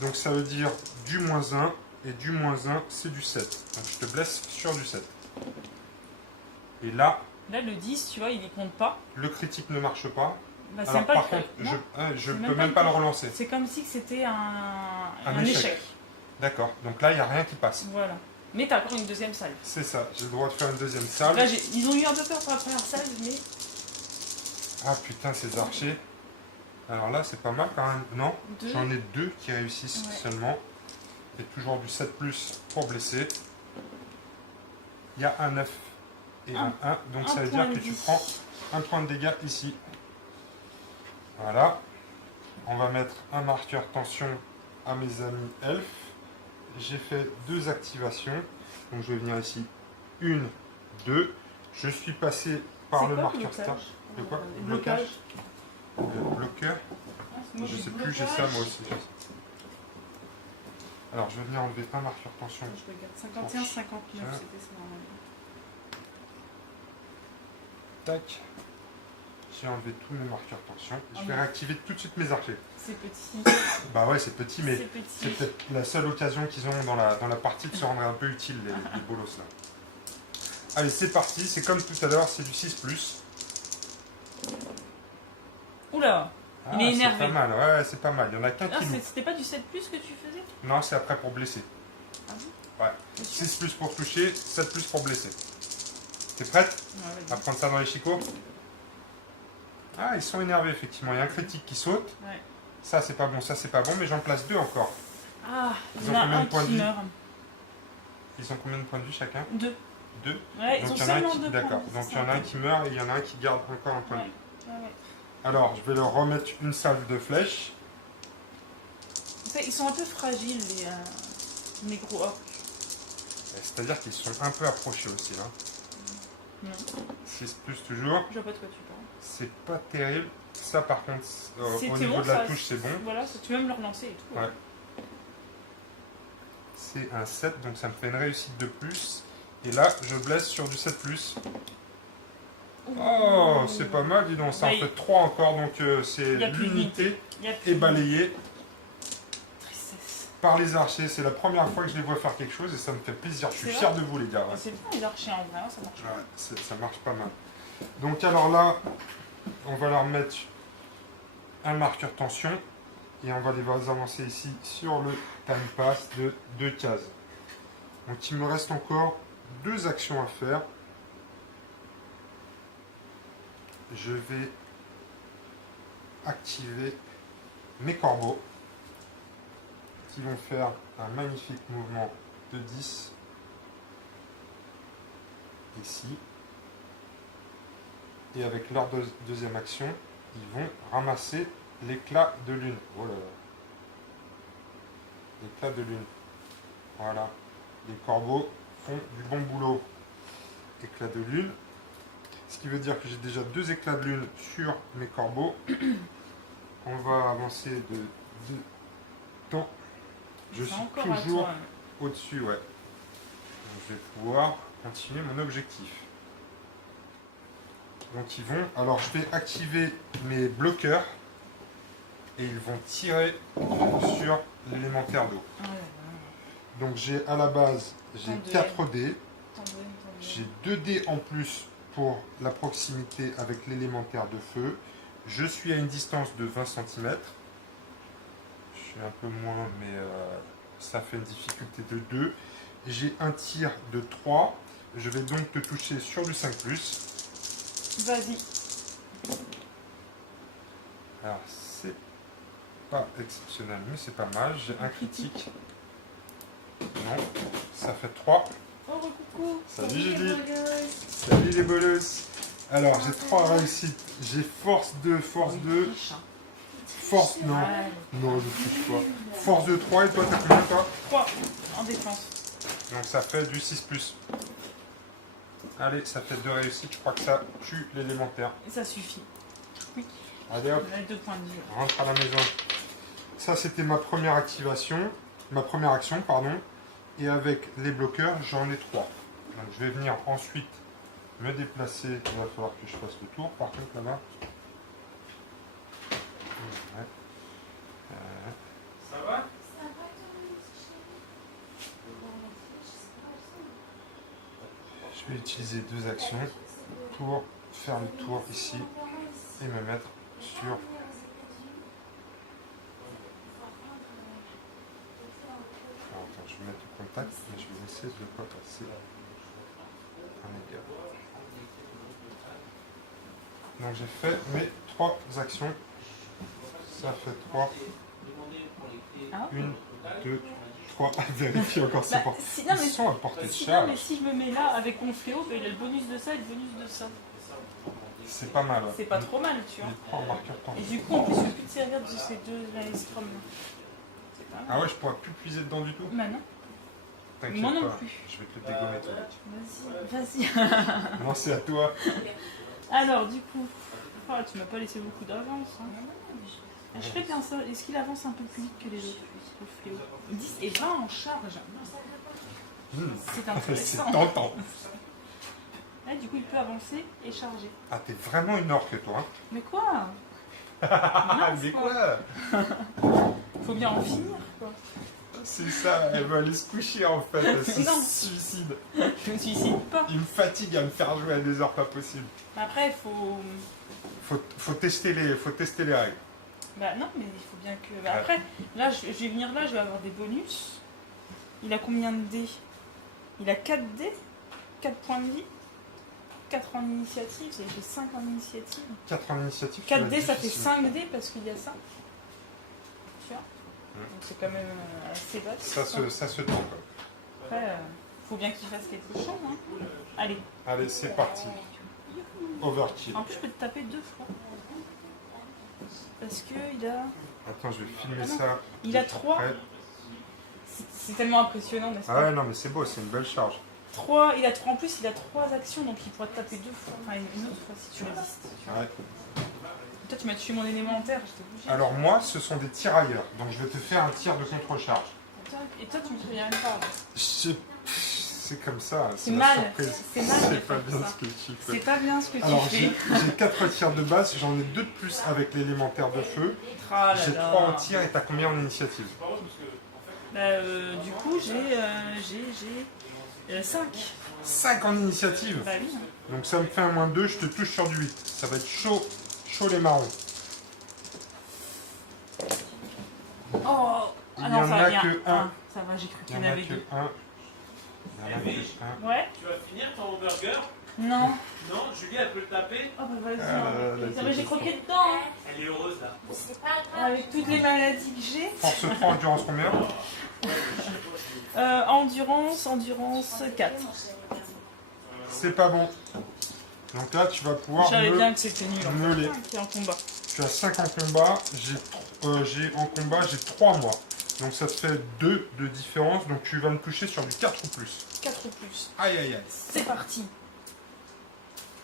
donc ça veut dire du -1, et du -1, c'est du 7. Donc je te blesse sur du 7. Et là, Là, le 10, tu vois, il y compte pas. le critique ne marche pas. Bah, c'est Alors même pas par le- contre, non, je c'est ne même peux pas même le pas le cas. relancer. C'est comme si c'était un échec. échec. D'accord, donc là, il n'y a rien qui passe. Voilà. Mais t'as encore une deuxième salle. C'est ça, j'ai le droit de faire une deuxième salle. Là, ils ont eu un peu peur pour la première salle, mais Ah putain, ces archers. Alors là, c'est pas mal quand même. Non, 2. j'en ai 2 qui réussissent Ouais. seulement. Et toujours du 7+ pour blesser. Il y a un 9 et un 1. Donc ça veut dire que tu prends un point de dégâts ici. Voilà. On va mettre un marqueur tension à mes amis elfes. J'ai fait 2 activations. Donc je vais venir ici. 1, 2. Je suis passé par le marqueur start. De quoi? Le blocage. Le bloqueur. Ah, moi, Je j'ai sais plus, j'ai blocage. ça moi aussi. Alors je vais venir enlever un marqueur tension. Je regarde. 51, 59, Ça. c'était ça normalement. Tac. J'ai enlevé tous mes marqueurs tension. Je Ah vais bon. réactiver tout de suite mes archers. C'est petit. Bah ouais, c'est petit, mais C'est c'est petit. peut-être la seule occasion qu'ils ont dans la partie de se rendre un peu utile, les bolos là. Allez, c'est parti. C'est comme tout à l'heure, c'est du 6+. Oula, Ah, il est c'est énervé. pas mal, ouais, c'est pas mal. Il y en a qu'un Ah, qui loupe. c'était pas du 7+ que tu faisais? Non, c'est après pour blesser. Ah bon? Ouais. T'es sûr? 6+ pour toucher, 7+ pour blesser. T'es prête Ouais, à vas-y. prendre ça dans les chicots? Ah, ils sont énervés, effectivement. Il y a un critique qui saute. Ouais. Ça, c'est pas bon, ça, c'est pas bon, mais j'en place 2 encore. Ah, Ils il y ont en a combien un de points de qui vie? meurt. Ils ont combien de points de vue chacun? 2. 2. Ouais, ils Donc ont il y en a un seulement qui... 2 D'accord. points de vie, Donc c'est il y en a un sympa. qui meurt et il y en a un qui garde encore un point de Ouais. vie. Ouais, ouais. Alors, je vais leur remettre une salve de flèches. En fait, ils sont un peu fragiles, les gros orques. C'est-à-dire qu'ils sont un peu approchés aussi, là. Non, 6+ toujours. je vois pas de quoi tu parles. C'est pas terrible. Ça, par contre, au C'était niveau bon, de la ça. touche, c'est bon. Voilà, tu peux même le relancer et tout. Ouais. C'est un 7, donc ça me fait une réussite de plus. Et là, je blesse sur du 7+. Oh, c'est pas mal, dis donc. Ça en Ouais, fait 3 encore, donc c'est il y a plus l'unité Il y a plus est de balayée tristesse. par les archers. C'est la première fois que je les vois faire quelque chose et ça me fait plaisir. Je suis C'est fier de vous, les gars. Ah, c'est bien les archers en vrai, hein, ça marche. Ouais, ça marche pas mal. Donc alors là, on va leur mettre un marqueur tension et on va les avancer ici sur le time pass de 2 cases. Donc il me reste encore 2 actions à faire. Je vais activer mes corbeaux qui vont faire un magnifique mouvement de 10 ici. Et avec leur deuxième action, ils vont ramasser l'éclat de lune. Oh là là. L'éclat de lune. Voilà. Les corbeaux font du bon boulot. Éclat de lune. Ce qui veut dire que j'ai déjà 2 éclats de lune sur mes corbeaux. On va avancer de 2 temps. Je C'est suis encore à toujours toi, hein. au-dessus, ouais. Donc, je vais pouvoir continuer mon objectif. Donc ils vont... Alors je vais activer mes bloqueurs et ils vont tirer sur l'élémentaire d'eau. Ah, ouais, ouais. Donc j'ai à la base, j'ai Attendez. 4 dés. Attendez. J'ai 2 dés en plus pour la proximité avec l'élémentaire de feu. Je suis à une distance de 20 cm. Je suis un peu moins, mais ça fait une difficulté de 2. J'ai un tir de 3. Je vais donc te toucher sur du 5+. Vas-y. Alors, c'est pas exceptionnel, mais c'est pas mal. J'ai un critique. Non, ça fait 3. Oh, coucou. Salut Julie. Salut les bolus. Alors, j'ai 3 réussites. J'ai force 2, force 2, force... Non, Ouais. non, je touche pas. Force de 3, et toi, t'as combien, toi? 3 en défense. Donc, ça fait du 6+. Allez, ça fait 2 réussites. Je crois que ça tue l'élémentaire. Et ça suffit. Oui. Allez, hop. On a 2 points de vie. Rentre à la maison. Ça, c'était ma première activation. Ma première action, pardon. Et avec les bloqueurs, j'en ai 3. Donc, je vais venir ensuite me déplacer. Il va falloir que je fasse le tour. Par contre, là-bas. Ouais. Ça va? Je vais utiliser 2 actions pour faire le tour ici et me mettre sur... Alors, attends, je vais mettre le contact, mais je vais laisser de pas passer un égard. Donc j'ai fait mes 3 actions. Ça fait 3. Ah. 1, 2, 3. Vérifie encore c'est Bah, pas. si, non, Ils mais, sont à portée de si, non, mais charge. si je me mets là avec mon fléau, bah, il a le bonus de ça et le bonus de ça. C'est pas mal. Ouais. C'est pas trop mal, tu vois. Les 3 marqueurs temps. Et du coup, en plus, je peux plus te servir de ces 2 maelstrom là. C'est pas mal. Ah ouais, je pourrais plus puiser dedans du tout. Bah non. T'inquiète Moi non pas. plus. Je vais te le dégommer toi. Vas-y. Non, c'est à toi. Alors, du coup, oh, tu m'as pas laissé beaucoup d'avance. Hein. Je ferais bien ça. Est-ce qu'il avance un peu plus vite que les autres, le fléau? 10 et 20 en charge. C'est C'est intéressant. tentant. Là, du coup, il peut avancer et charger. Ah, t'es vraiment une orque, toi. Hein. Mais quoi? Ah, Mince, mais quoi. quoi? Faut bien en finir, quoi. C'est ça, elle va aller se coucher en fait, elle se Non. suicide. Je me suicide pas. Il me fatigue à me faire jouer à des heures pas possibles. Après, il faut. Faut tester les règles. Bah non, mais il faut bien que. Bah, Ouais. après, là, je vais venir là, je vais avoir des bonus. Il a combien de dés? Il a 4 dés, 4 points de vie, 4 en initiative, ça fait 5 en initiative. 4 en initiative. 4 dés, ça fait difficile. 5 dés parce qu'il y a ça. Tu vois? Ouais. Donc c'est quand même assez bas. Ça se tente. Après, faut bien qu'il fasse quelque chose. Hein. Allez. Allez, c'est parti. Overkill. En plus, je peux te taper 2 fois. Parce que il a. Attends, je vais filmer Ah non. ça. Il a 3. Ouais. C'est tellement impressionnant, n'est-ce Ah pas? ouais, non, mais c'est beau, c'est une belle charge. 3, il a 3 en plus, il a 3 actions, donc il pourra te taper 2 fois. Enfin, une autre fois si tu résistes. Ouais. Toi, tu m'as tué mon élémentaire, j'étais obligée. Alors moi, ce sont des tirailleurs. Donc je vais te faire un tir de contre-charge. Et toi, tu me souviens même pas. C'est comme ça. C'est la mal. surprise. C'est mal de C'est pas faire bien ça. ce que tu C'est fais. pas bien ce que tu Alors fais. j'ai 4 tirs de base, j'en ai 2 de plus avec l'élémentaire de feu. Ah là J'ai là. 3 en tir et t'as combien en initiative? Du coup, j'ai 5. 5 en initiative. Bah oui. Donc ça me fait un moins 2, je te touche sur du 8. Ça va être chaud, chaud les marrons. Oh. Il Ah y non, en ça a va bien. que un. Ça va, j'ai cru Il qu'il y y en en a avait que 2. 1. Il y en a que 1. Ouais. Tu vas finir ton burger? Non. Non, Julie, elle peut le taper? Oh bah vas-y. Ah, hein. là, Ça va, j'ai croqué dedans. Hein. Elle est heureuse là. C'est pas grave. Avec toutes les maladies que j'ai. Force 3, endurance combien? Endurance 4. C'est pas bon. Donc là, tu vas pouvoir Je savais me... bien que c'était nul. meuler. Qui est en combat. Tu as 5 en combat, en combat, j'ai 3 moi. Donc ça te fait 2 de différence, donc tu vas me toucher sur du 4 ou plus. 4 ou plus. Aïe aïe aïe. C'est parti.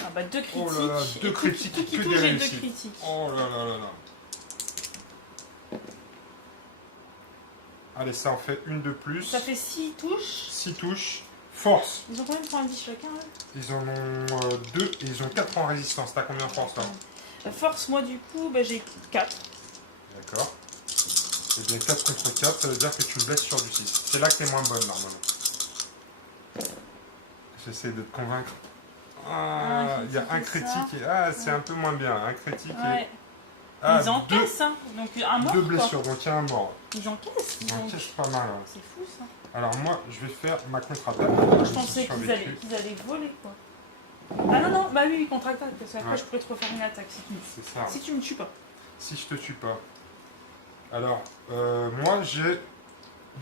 Ah bah 2 critiques. Oh là là, 2 Et critiques, tout qui que touche, des j'ai 2 réussites. critiques. Oh là là là là. Allez, ça en fait une de plus. Ça fait 6 touches. 6 touches. Force. Ils ont combien de points de vie chacun là Ils en ont 2 et ils ont 4 en résistance. T'as combien de force là? Force, moi du coup, bah, j'ai 4. D'accord. Et bien 4 contre 4, ça veut dire que tu me blesses sur du 6. C'est là que t'es moins bonne normalement. J'essaie de te convaincre. Ah, il y a un critique et... Ah, c'est un peu moins bien. Un critique Ouais. et... Ah, Ils encaissent, hein. Donc un mort. deux quoi. blessures, donc il y a un mort. Ils encaissent. Ils donc. encaissent pas mal. Ouais. C'est fou ça. Alors moi, je vais faire ma contre-attaque. Moi je pensais qu'ils allaient voler quoi. Ah non, bah oui, contre-attaque, parce qu'après Ouais. je pourrais te refaire une attaque si tu me C'est ça. Si tu me tues pas. Si je te tue pas. Alors, moi j'ai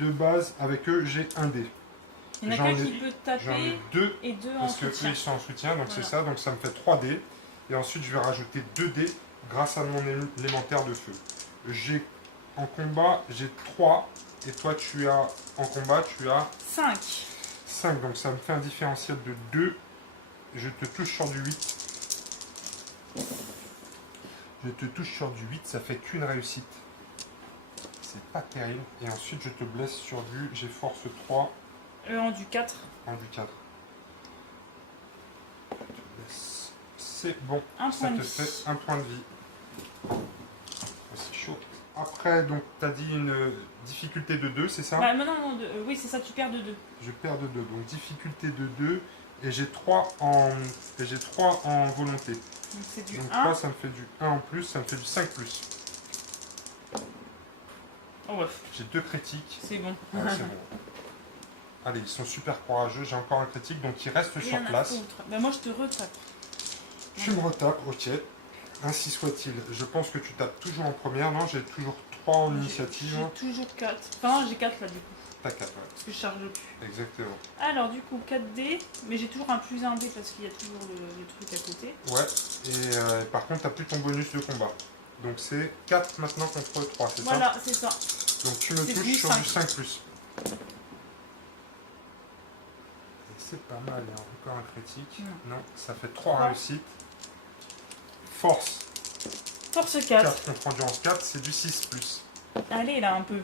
de base avec eux, j'ai un dé. Il y en a J'en qu'un ai- qui peut J'en ai taper 2 et 2 en parce que eux soutien. ils sont en soutien, donc c'est Voilà. ça, donc ça me fait 3 dés. Et ensuite je vais rajouter 2 dés grâce à mon élémentaire de feu. J'ai en combat, j'ai 3 et toi tu as en combat, tu as 5. 5, donc ça me fait un différentiel de 2. Je te touche sur du 8. Je te touche sur du 8, ça fait qu'une réussite. C'est pas terrible. Et ensuite je te blesse sur du... J'ai force 3 En du 4. en du 4. Je te blesse. C'est bon. Un Ça point de te vie. fait un point de vie. C'est chaud. Après, donc, tu as dit une difficulté de 2, c'est ça? Bah non, oui c'est ça, tu perds de 2. Je perds de 2. Donc, difficulté de 2. Et j'ai 3 en volonté. Donc c'est du Donc 1. 3, ça me fait du 1 en plus, ça me fait du 5 plus. Oh ouais, J'ai 2 critiques. c'est bon. Ouais, c'est bon. Allez, ils sont super courageux. J'ai encore un critique, donc ils restent sur Rien à place. foutre. Bah moi je te retape. Tu me retapes, ok. Ainsi soit-il. Je pense que tu tapes toujours en première. Non, j'ai toujours 3 en initiative. J'ai toujours 4. Enfin j'ai 4 là du coup. T'as 4, ouais. Parce que je charge plus. Exactement. Alors du coup 4D, mais j'ai toujours un plus 1D parce qu'il y a toujours le truc à côté. Ouais. Et par contre, t'as plus ton bonus de combat. Donc c'est 4 maintenant contre 3, c'est Voilà, c'est ça. ça? Donc tu me C'est touches du sur 5. du 5 plus. Et c'est pas mal, il y a encore un critique. Non. Non, ça fait 3 Trois. réussites. Force Force 4. 4 contre endurance 4, c'est du 6 plus. Allez là un peu.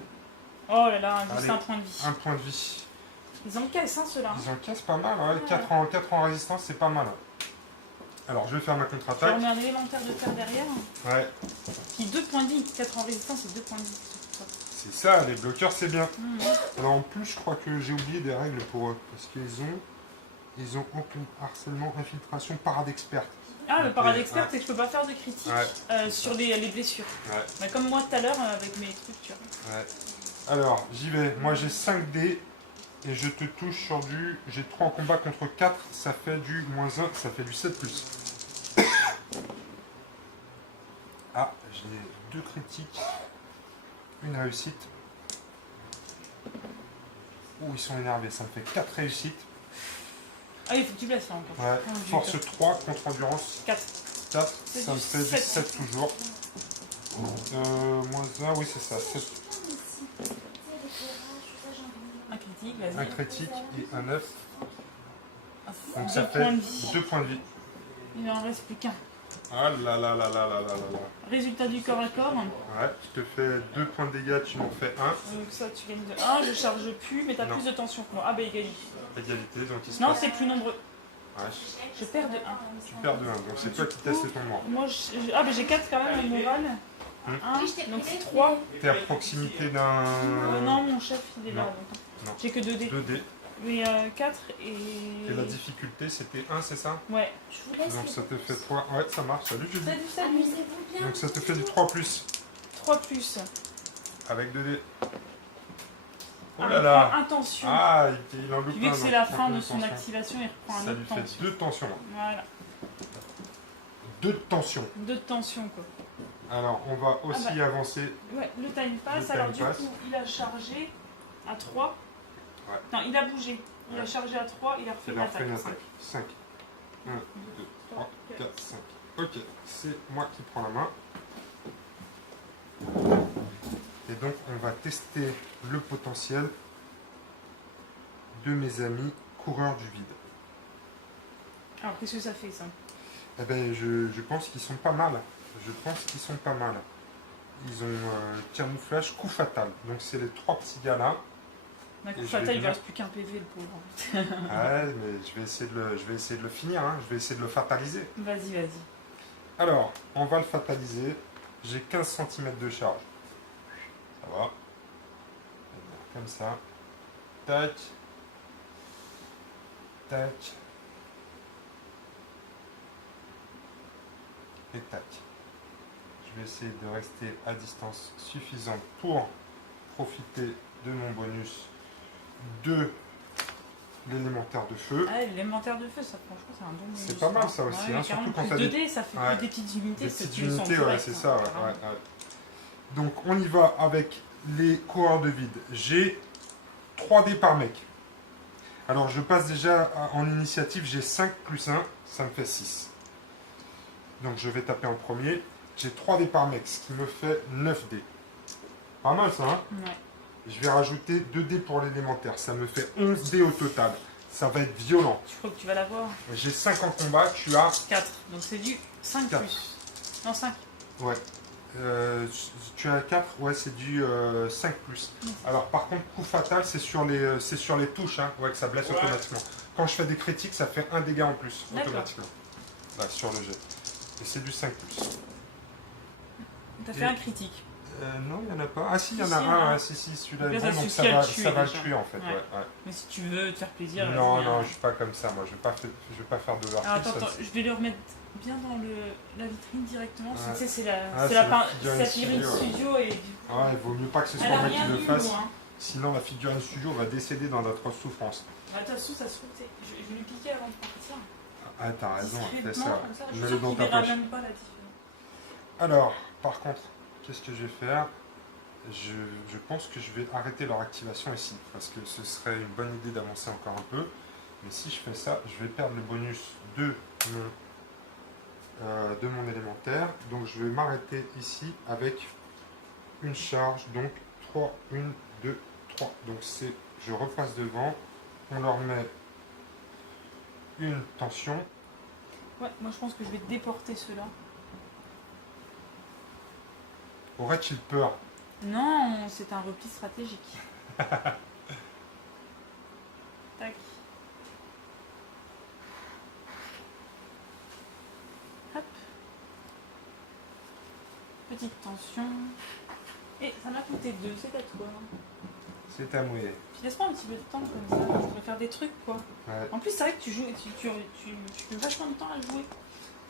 Oh là là, juste Allez. un point de vie. Un point de vie. Ils encaissent hein ceux-là. Ils encaissent pas mal, ouais. Ouais. 4 en résistance, c'est pas mal. Alors je vais faire ma Je contre-attaque. remets un élémentaire de terre derrière. Ouais, Qui 2 points de vie. 4 en résistance et 2 points de vie. C'est pour ça. c'est ça, les bloqueurs, c'est bien. Mhm. Alors en plus, je crois que j'ai oublié des règles pour eux. Parce ils ont harcèlement, infiltration, parade experte. Ah, le parade Ouais. expert, c'est que je peux pas faire de critique Ouais, sur les blessures. Ouais, Bah, comme moi tout à l'heure avec mes trucs, tu vois. ouais. Alors, j'y vais. Moi, j'ai 5 dés. Et je te touche sur du... J'ai 3 en combat contre 4. Ça fait du -1. Ça fait du 7+. Ah, j'ai 2 critiques. Une réussite. Ouh, ils sont énervés. Ça me fait 4 réussites. Ah, il faut que tu blesses là encore. Ouais. Oh, j'ai Force peur. 3 contre endurance 4. 4. C'est Ça me du fait du 7. 7 toujours. -1, oui, c'est ça. 7. Un critique, Un vas-y. critique et un 9. Ah, Donc 2 ça points fait de vie. 2 points de vie. Il en reste plus qu'un. Ah là là là là là là là là. Résultat du corps à corps. Ouais, je te fais 2 points de dégâts, tu m'en fais 1. Donc ça, tu gagnes de 1. Je charge plus, mais t'as Non. plus de tension que moi. Ah, bah égalité. Égalité, donc il se Non, passe. c'est plus nombreux. Ouais, Je perds de 1. tu perds de 1, donc c'est toi qui testes ton mort. Moi, ah, bah j'ai 4 quand même en moral. 1, donc c'est 3. T'es à proximité d'un... Non, mon chef, il est là. Non. Donc. Non. J'ai que 2 dés. 2 dés. Mais 4 et... Et la difficulté c'était 1, c'est ça? Ouais. Je vous laisse. Donc ça te fait 3. Ouais, ça marche, salut Julie. Salut, salut. Amusez-vous bien. Donc ça te fait du 3+, 3 plus. avec 2 dés. Oh Ah, là il là. prend intention. Ah, il en loupe Vu un, que c'est donc la il prend fin deux de son tensions. activation, il reprend un Ça autre lui fait tension. 2 tensions. Voilà. 2 de tension. 2 de tension, quoi. Alors, on va aussi bah. avancer. Ouais, le time pass. Le time Alors, du pass. coup, il a chargé à 3. Ouais. Non, il a bougé. Il a Ouais. chargé à 3, il a refait Il une leur fait attaque. une attaque. 5. 1, 2, 3, 4, 5. Ok, c'est moi qui prends la main. Et donc, on va tester le potentiel de mes amis coureurs du vide. Alors, qu'est-ce que ça fait, ça? Eh ben, je pense qu'ils sont pas mal. Je pense qu'ils sont pas mal. Ils ont camouflage, coup fatal. Donc, c'est les 3 petits gars là. D'un coup, Et je fatal, vais il ne bien. reste plus qu'un PV, le pauvre. Ouais, mais je vais essayer de le finir. Hein. Je vais essayer de le fataliser. Vas-y, vas-y. Alors, on va le fataliser. J'ai 15 cm de charge. Ça va. Comme ça. Tac. Tac. Et tac. Je vais essayer de rester à distance suffisante pour profiter de mon bonus de l'élémentaire de feu. Ah, l'élémentaire de feu, ça, franchement, c'est un bon bonus. C'est pas mal, ça aussi, hein, carrément, surtout quand plus t'as 2 des- dés, ça fait Ouais. plus des petites unités. Des c'est petites plus sans unités, ouais, direct, c'est hein, ça. Ouais, carrément. ouais. Donc, on y va avec les coureurs de vide. J'ai 3 dés par mec. Alors, je passe déjà en initiative. J'ai 5 plus 1, ça me fait 6. Donc, je vais taper en premier. J'ai 3 dés par mec, ce qui me fait 9 dés. Pas mal, ça, hein? Ouais. Je vais rajouter 2 dés pour l'élémentaire. Ça me fait 11 dés au total. Ça va être violent. Je crois que tu vas l'avoir. J'ai 5 en combat, tu as... 4. Donc c'est du 5 4. plus. Non, 5. Ouais. Tu as 4, ouais, c'est du 5 plus. Alors, par contre, coup fatal, c'est sur les touches, hein, ouais, que ça blesse Ouais. automatiquement. Quand je fais des critiques, ça fait un dégât en plus, D'accord. automatiquement. Là, sur le jet. Et c'est du 5 plus. T'as Et- fait un critique. Non, il n'y en a pas. Ah, si, il y en Si, a il y en a un, un. ouais, si, celui-là Donc là, est ça bon, donc suffit à le tuer, ça va le déjà. tuer en fait. Ouais. Ouais, ouais. Mais si tu veux te faire plaisir. Non, vas-y, non, hein. je suis pas comme ça, moi, je vais pas faire de Alors l'artiste. attends, je vais le remettre bien dans la vitrine directement. Parce que Ouais. tu sais, c'est la, Ah, c'est la c'est pein- la figurine cette figurine studio, studio et du coup. Ouais, il vaut mieux pas que ce soit Elle a moi qui rien le vu, fasse, moi, hein. sinon la figurine studio va décéder dans d'atroces souffrances. Ah, de toute façon, ça se trouve, je vais lui piquer avant de partir. Ah, t'as raison, fais Discrètement, ça. comme ça. Je suis Mets-le sûre dans qu'il ta verra poche. même pas la différence. Alors, par contre, qu'est-ce que je vais faire? Je pense que je vais arrêter leur activation ici, parce que ce serait une bonne idée d'avancer encore un peu. Mais si je fais ça, je vais perdre le bonus de mon élémentaire. Donc je vais m'arrêter ici avec une charge, donc 3, 1, 2, 3. Donc je repasse devant, on leur met une tension. Ouais, moi je pense que je vais déporter ceux-là. Aurait-il peur? Non, c'est un repli stratégique. Tac. Hop. Petite tension. Et ça m'a coûté 2, c'est à toi. C'est à mouiller. Puis laisse-moi un petit peu de temps comme ça, je pourrais faire des trucs quoi. Ouais. En plus, c'est vrai que tu joues, tu fais vachement de temps à jouer.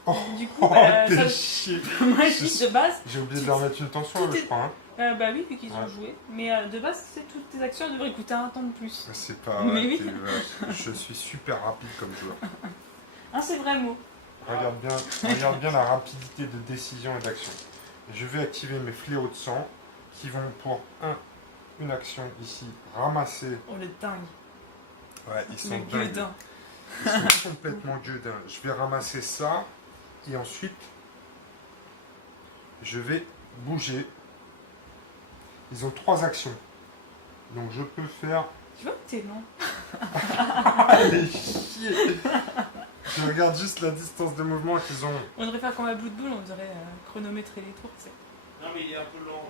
Oh, Du coup, oh t'es ça, chier. moi je dis de base, J'ai oublié de leur mettre une tension, tout je est- crois. Hein. bah oui, vu qu'ils ont Ouais. joué. Mais de base, c'est toutes tes actions devraient coûter un temps de plus. C'est pas. Mais ouais, oui. t'es vache. Je suis super rapide comme joueur. Ah, c'est vrai mot. Regarde bien la rapidité de décision et d'action. Je vais activer mes fléaux de sang qui vont pour une action ici ramasser. Oh le dingue. Ouais, ils sont Le dingues. gueudin. Ils sont complètement gueudins. Je vais ramasser ça et ensuite je vais bouger. Ils ont 3 actions. Donc je peux faire. Tu vois que t'es lent. Allez, chier. Je regarde juste la distance de mouvement qu'ils ont. On devrait faire comme à Blood Bowl, on devrait chronométrer les tours, tu sais. Non, mais il est un peu lent.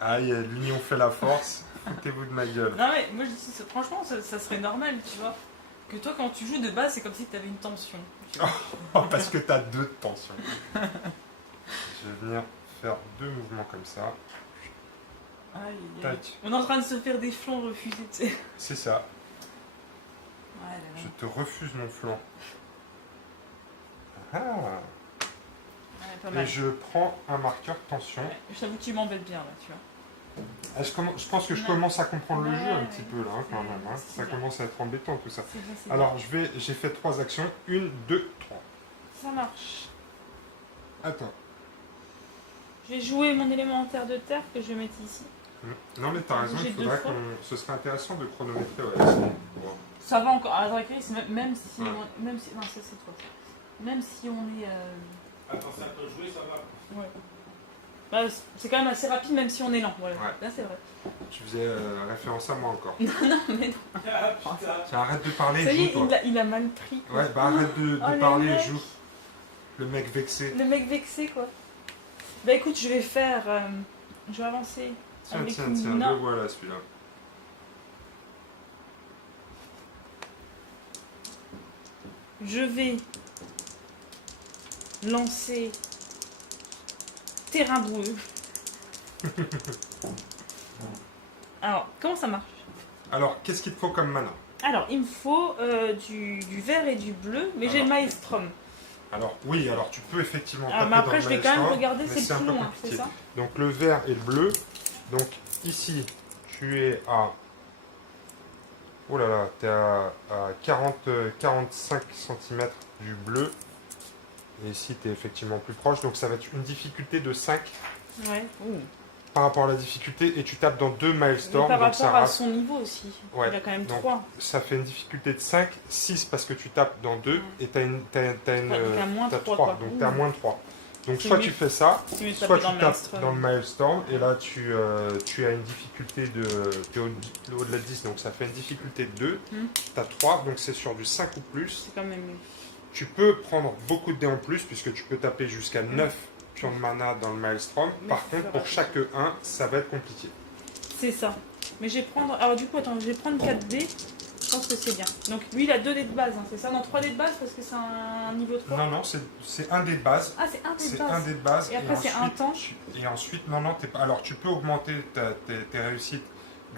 Aïe, l'union fait la force. Foutez-vous de ma gueule. Non mais moi je dis, franchement, ça serait normal, tu vois. Que toi quand tu joues de base, c'est comme si tu avais une tension. tu vois. Oh, parce que t'as 2 de tension. Je vais venir faire 2 mouvements comme ça. Aïe, aïe. Tac. On est en train de se faire des flancs refusés, tu sais. C'est ça. Ouais, là, là. Je te refuse mon flanc. Ah. Ouais, pas Et mal. je prends un marqueur tension. Ouais, je t'avoue que tu m'embêtes bien là, tu vois. Ah, je pense que je Ouais. commence à comprendre le Ouais, jeu un ouais, petit peu là hein, quand même. Hein. c'est Ça bien. commence à être embêtant tout ça. C'est bien, c'est Alors j'ai fait 3 actions. 1, 2, 3. bien. Ça marche. Attends. Je vais jouer mon élémentaire de terre que je vais mettre ici. Non mais t'as raison, J'ai il deux faudrait fois. ce serait intéressant de chronométrer. Ouais, bon. Ça va encore. À vrai dire, même si, Ouais. même si, non, ça c'est toi. Même si on est, Attends, ça peut jouer, ça va. ouais. Bah, c'est quand même assez rapide, même si on est lent. Voilà. Ouais. Là c'est vrai. Tu faisais référence à moi encore. non mais non. Ah putain. Tiens, arrête de parler, Ça y joue est, toi. il a mal pris. Quoi. Ouais, bah arrête de Oh, le parler mec. et joue. Le mec vexé. Le mec vexé quoi. Bah écoute, je vais faire, je vais avancer. Tiens, avec tiens, une tiens, Luna. le voilà celui-là. Je vais lancer terrain boueux. Alors, comment ça marche? Alors, qu'est-ce qu'il te faut comme mana? Alors, il me faut du vert et du bleu, mais j'ai le Alors. maelstrom. Alors, oui, alors tu peux effectivement Ah, mais taper après, dans je le vais quand même maelstrom, regarder, mais c'est un plus peu loin, compliqué. c'est ça? Donc, le vert et le bleu. Donc, ici, tu es à... Oh là là, tu es à 45 cm du bleu. Et ici, tu es effectivement plus proche. Donc, ça va être une difficulté de 5 Ouais. par rapport à la difficulté. Et tu tapes dans 2 Mais Maelstrom. par Donc, ça rapport à rate. son niveau aussi. Ouais, Il a quand même donc, 3. Ça fait une difficulté de 5, 6 parce que tu tapes dans 2 et tu as moins 3, 3, quoi. donc tu as moins 3. Donc C'est soit mieux. tu fais ça, C'est mieux de soit taper tu dans le tapes maelstrom. dans le Maelstrom et là tu as une difficulté de... Tu es au-delà de 10, donc ça fait une difficulté de 2. Hmm. Tu as 3, donc c'est sur du 5 ou plus. C'est quand même mieux. Tu peux prendre beaucoup de dés en plus puisque tu peux taper jusqu'à 9 pions de mana dans le Maelstrom. Mais Par ça contre, va. pour chaque 1, ça va être compliqué. C'est ça. Mais je vais prendre. Alors, du coup, attends, je vais prendre 4 dés. Je pense que c'est bien. Donc, lui, il a 2 dés de base, hein, c'est ça? Non, 3 dés de base parce que c'est un niveau 3. Non, non, c'est un dé de base. Ah, c'est un dé de C'est base. un dé de base. Et après, c'est un ensuite, temps. Et ensuite, non, non, t'es pas. Alors, tu peux augmenter tes réussites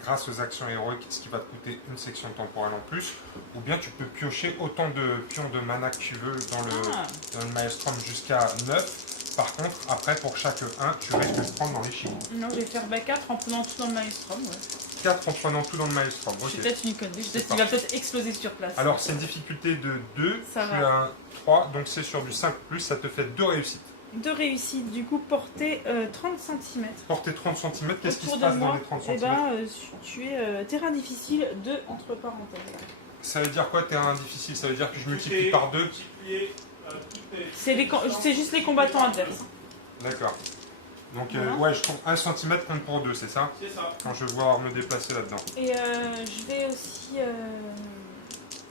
grâce aux actions héroïques, ce qui va te coûter une section temporelle en plus. Ou bien tu peux piocher autant de pions de mana que tu veux Ah, dans le Maelstrom jusqu'à 9. Par contre, après, pour chaque 1, tu risques de le prendre dans les chiffres. non, je vais faire 4 en prenant tout dans le maelstrom. Ouais. 4 en prenant tout dans le Maelstrom. J'ai Ok. peut-être une connerie. C'est Il va peut-être exploser sur place. Alors, c'est une difficulté de 2. Ça tu va. as un 3, donc c'est sur du 5 plus, ça te fait 2 réussites. 2 réussites, du coup, portée 30 cm. Portée 30 cm, qu'est-ce qui se Autour passe de dans moi, les 30 eh cm? ben, tu es terrain difficile, 2 entre parenthèses. Ça veut dire quoi, terrain difficile? Ça veut dire que je multiplie par 2. Multiplier toutes les... C'est juste les combattants adverses. D'accord. Donc, Voilà. ouais, je compte 1 cm compte pour 2, c'est ça? C'est ça. Quand je vais devoir me déplacer là-dedans. Et je vais aussi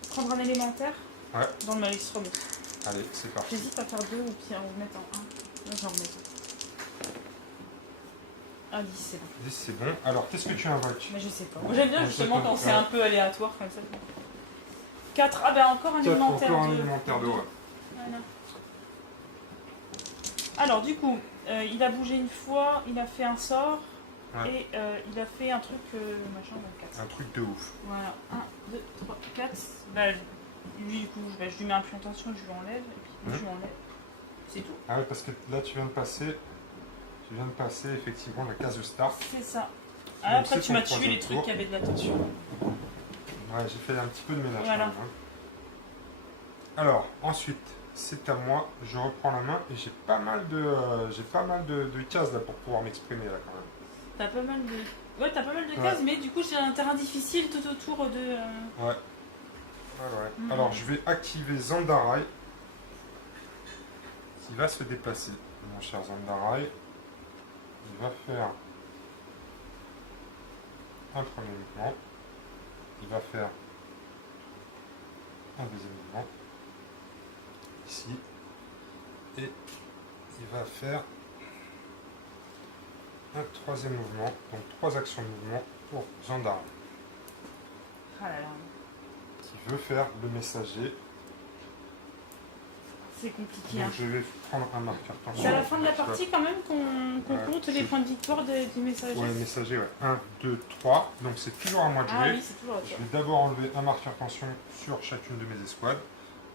prendre un élémentaire Ouais. dans le maelstrom. Allez, c'est parti. J'hésite à faire 2 ou puis à en mettre en 1. Là, j'en remets 2. Ah, 10, c'est bon. 10, c'est bon. Alors, qu'est-ce que tu invoques? Mais je sais pas. Moi, j'aime bien Ouais, justement c'est quand pas- c'est un peu aléatoire comme ça. 4. Ah, ben encore un 4, élémentaire. encore un de- élémentaire de ouais. Voilà. Alors, du coup, il a bougé une fois, il a fait un sort, Ouais. et il a fait un truc, machin, donc 4. Un truc de ouf. Voilà, 1, 2, 3, 4. Bah, lui, du coup, je lui mets un plus attention, je lui enlève, et puis je lui enlève. C'est tout. Ah ouais, parce que là, tu viens de passer effectivement la case de start. C'est ça. Donc, Après, c'est tu ton m'as tué troisième les trucs tour. qui avaient de l'attention. Ouais, j'ai fait un petit peu de ménage Voilà. quand même, hein. Alors, ensuite, c'est à moi. Je reprends la main et j'ai pas mal de cases là pour pouvoir m'exprimer là quand même. T'as pas mal de. Ouais, t'as pas mal de Ouais. cases, mais du coup, j'ai un terrain difficile tout autour de. Ouais. Ouais, ouais. Mhm. Alors, je vais activer Zandarai qui va se déplacer. Mon cher Zandarai, il va faire un premier mouvement. Il va faire un deuxième mouvement. Ici. Et il va faire un troisième mouvement. Donc 3 actions de mouvement pour Zandarai. Ah là là. Qui veut faire le messager. C'est compliqué. Donc Hein. je vais prendre un marqueur tension. C'est à la fin de la partie, quand même, qu'on Ouais, compte les c'est- points de victoire du messager. Ouais, messager, ouais. 1, 2, 3. Donc c'est toujours à moi de jouer. Ah oui, c'est toujours Je ça. vais d'abord enlever un marqueur tension sur chacune de mes escouades.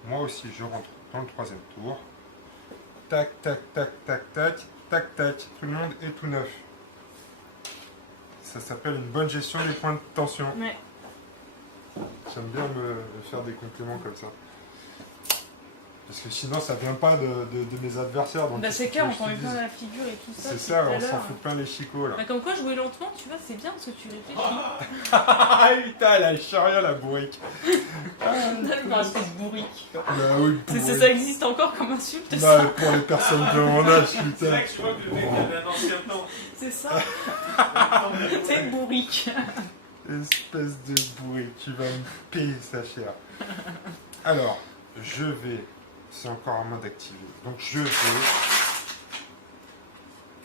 Moi aussi, je rentre dans le troisième tour. Tac, tac, tac, tac, tac, tac, tac. Tout le monde est tout neuf. Ça s'appelle une bonne gestion des points de tension. Ouais. J'aime bien me faire des compléments comme ça. Parce que sinon, ça vient pas de mes adversaires. Donc Bah, c'est qu'est-ce clair, que on je t'en te met dise. plein la figure et tout ça. C'est depuis ça, tout à on s'en l'heure. fout plein les chicots là. Bah, comme quoi, jouer lentement, tu vois, c'est bien parce que tu réfléchis. Ah putain, elle a le chariot la bourrique. Tellement espèce de bourrique. Bah oui, Ça existe encore comme insulte, Bah, ça. pour les personnes de mon âge, C'est putain. là que je vois que le mec avait un ancien temps. C'est ça. C'est une bourrique. Espèce de bourré, tu vas me payer sa chair. Alors, je vais. C'est encore à moi d'activer. Donc, je vais.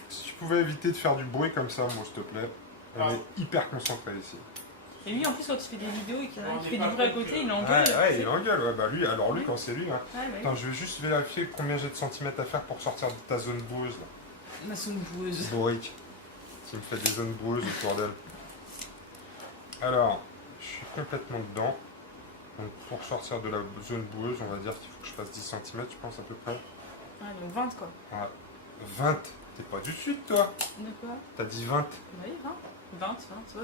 Si tu pouvais éviter de faire du bruit comme ça, moi, s'il te plaît. On est hyper concentré ici. Et lui, en plus, quand il fait des vidéos et qu'il y en a un On qui est fait pas du bruit à con côté, que- il engueule. Ouais, il engueule. Ouais, bah lui, alors lui, Ouais. quand c'est lui. Hein. Ouais, ouais. Attends, je vais juste vérifier combien j'ai de centimètres à faire pour sortir de ta zone boueuse. Là. Ma sonne boueuse. Bourrique. Ça me fait des zones boueuses autour d'elle. Alors, je suis complètement dedans. Donc pour sortir de la zone boueuse, on va dire qu'il faut que je fasse 10 cm, je pense à peu près. Ah, donc 20 quoi. Ouais. 20. T'es pas du sud, toi. De quoi? T'as dit 20. Oui, 20. 20, ouais,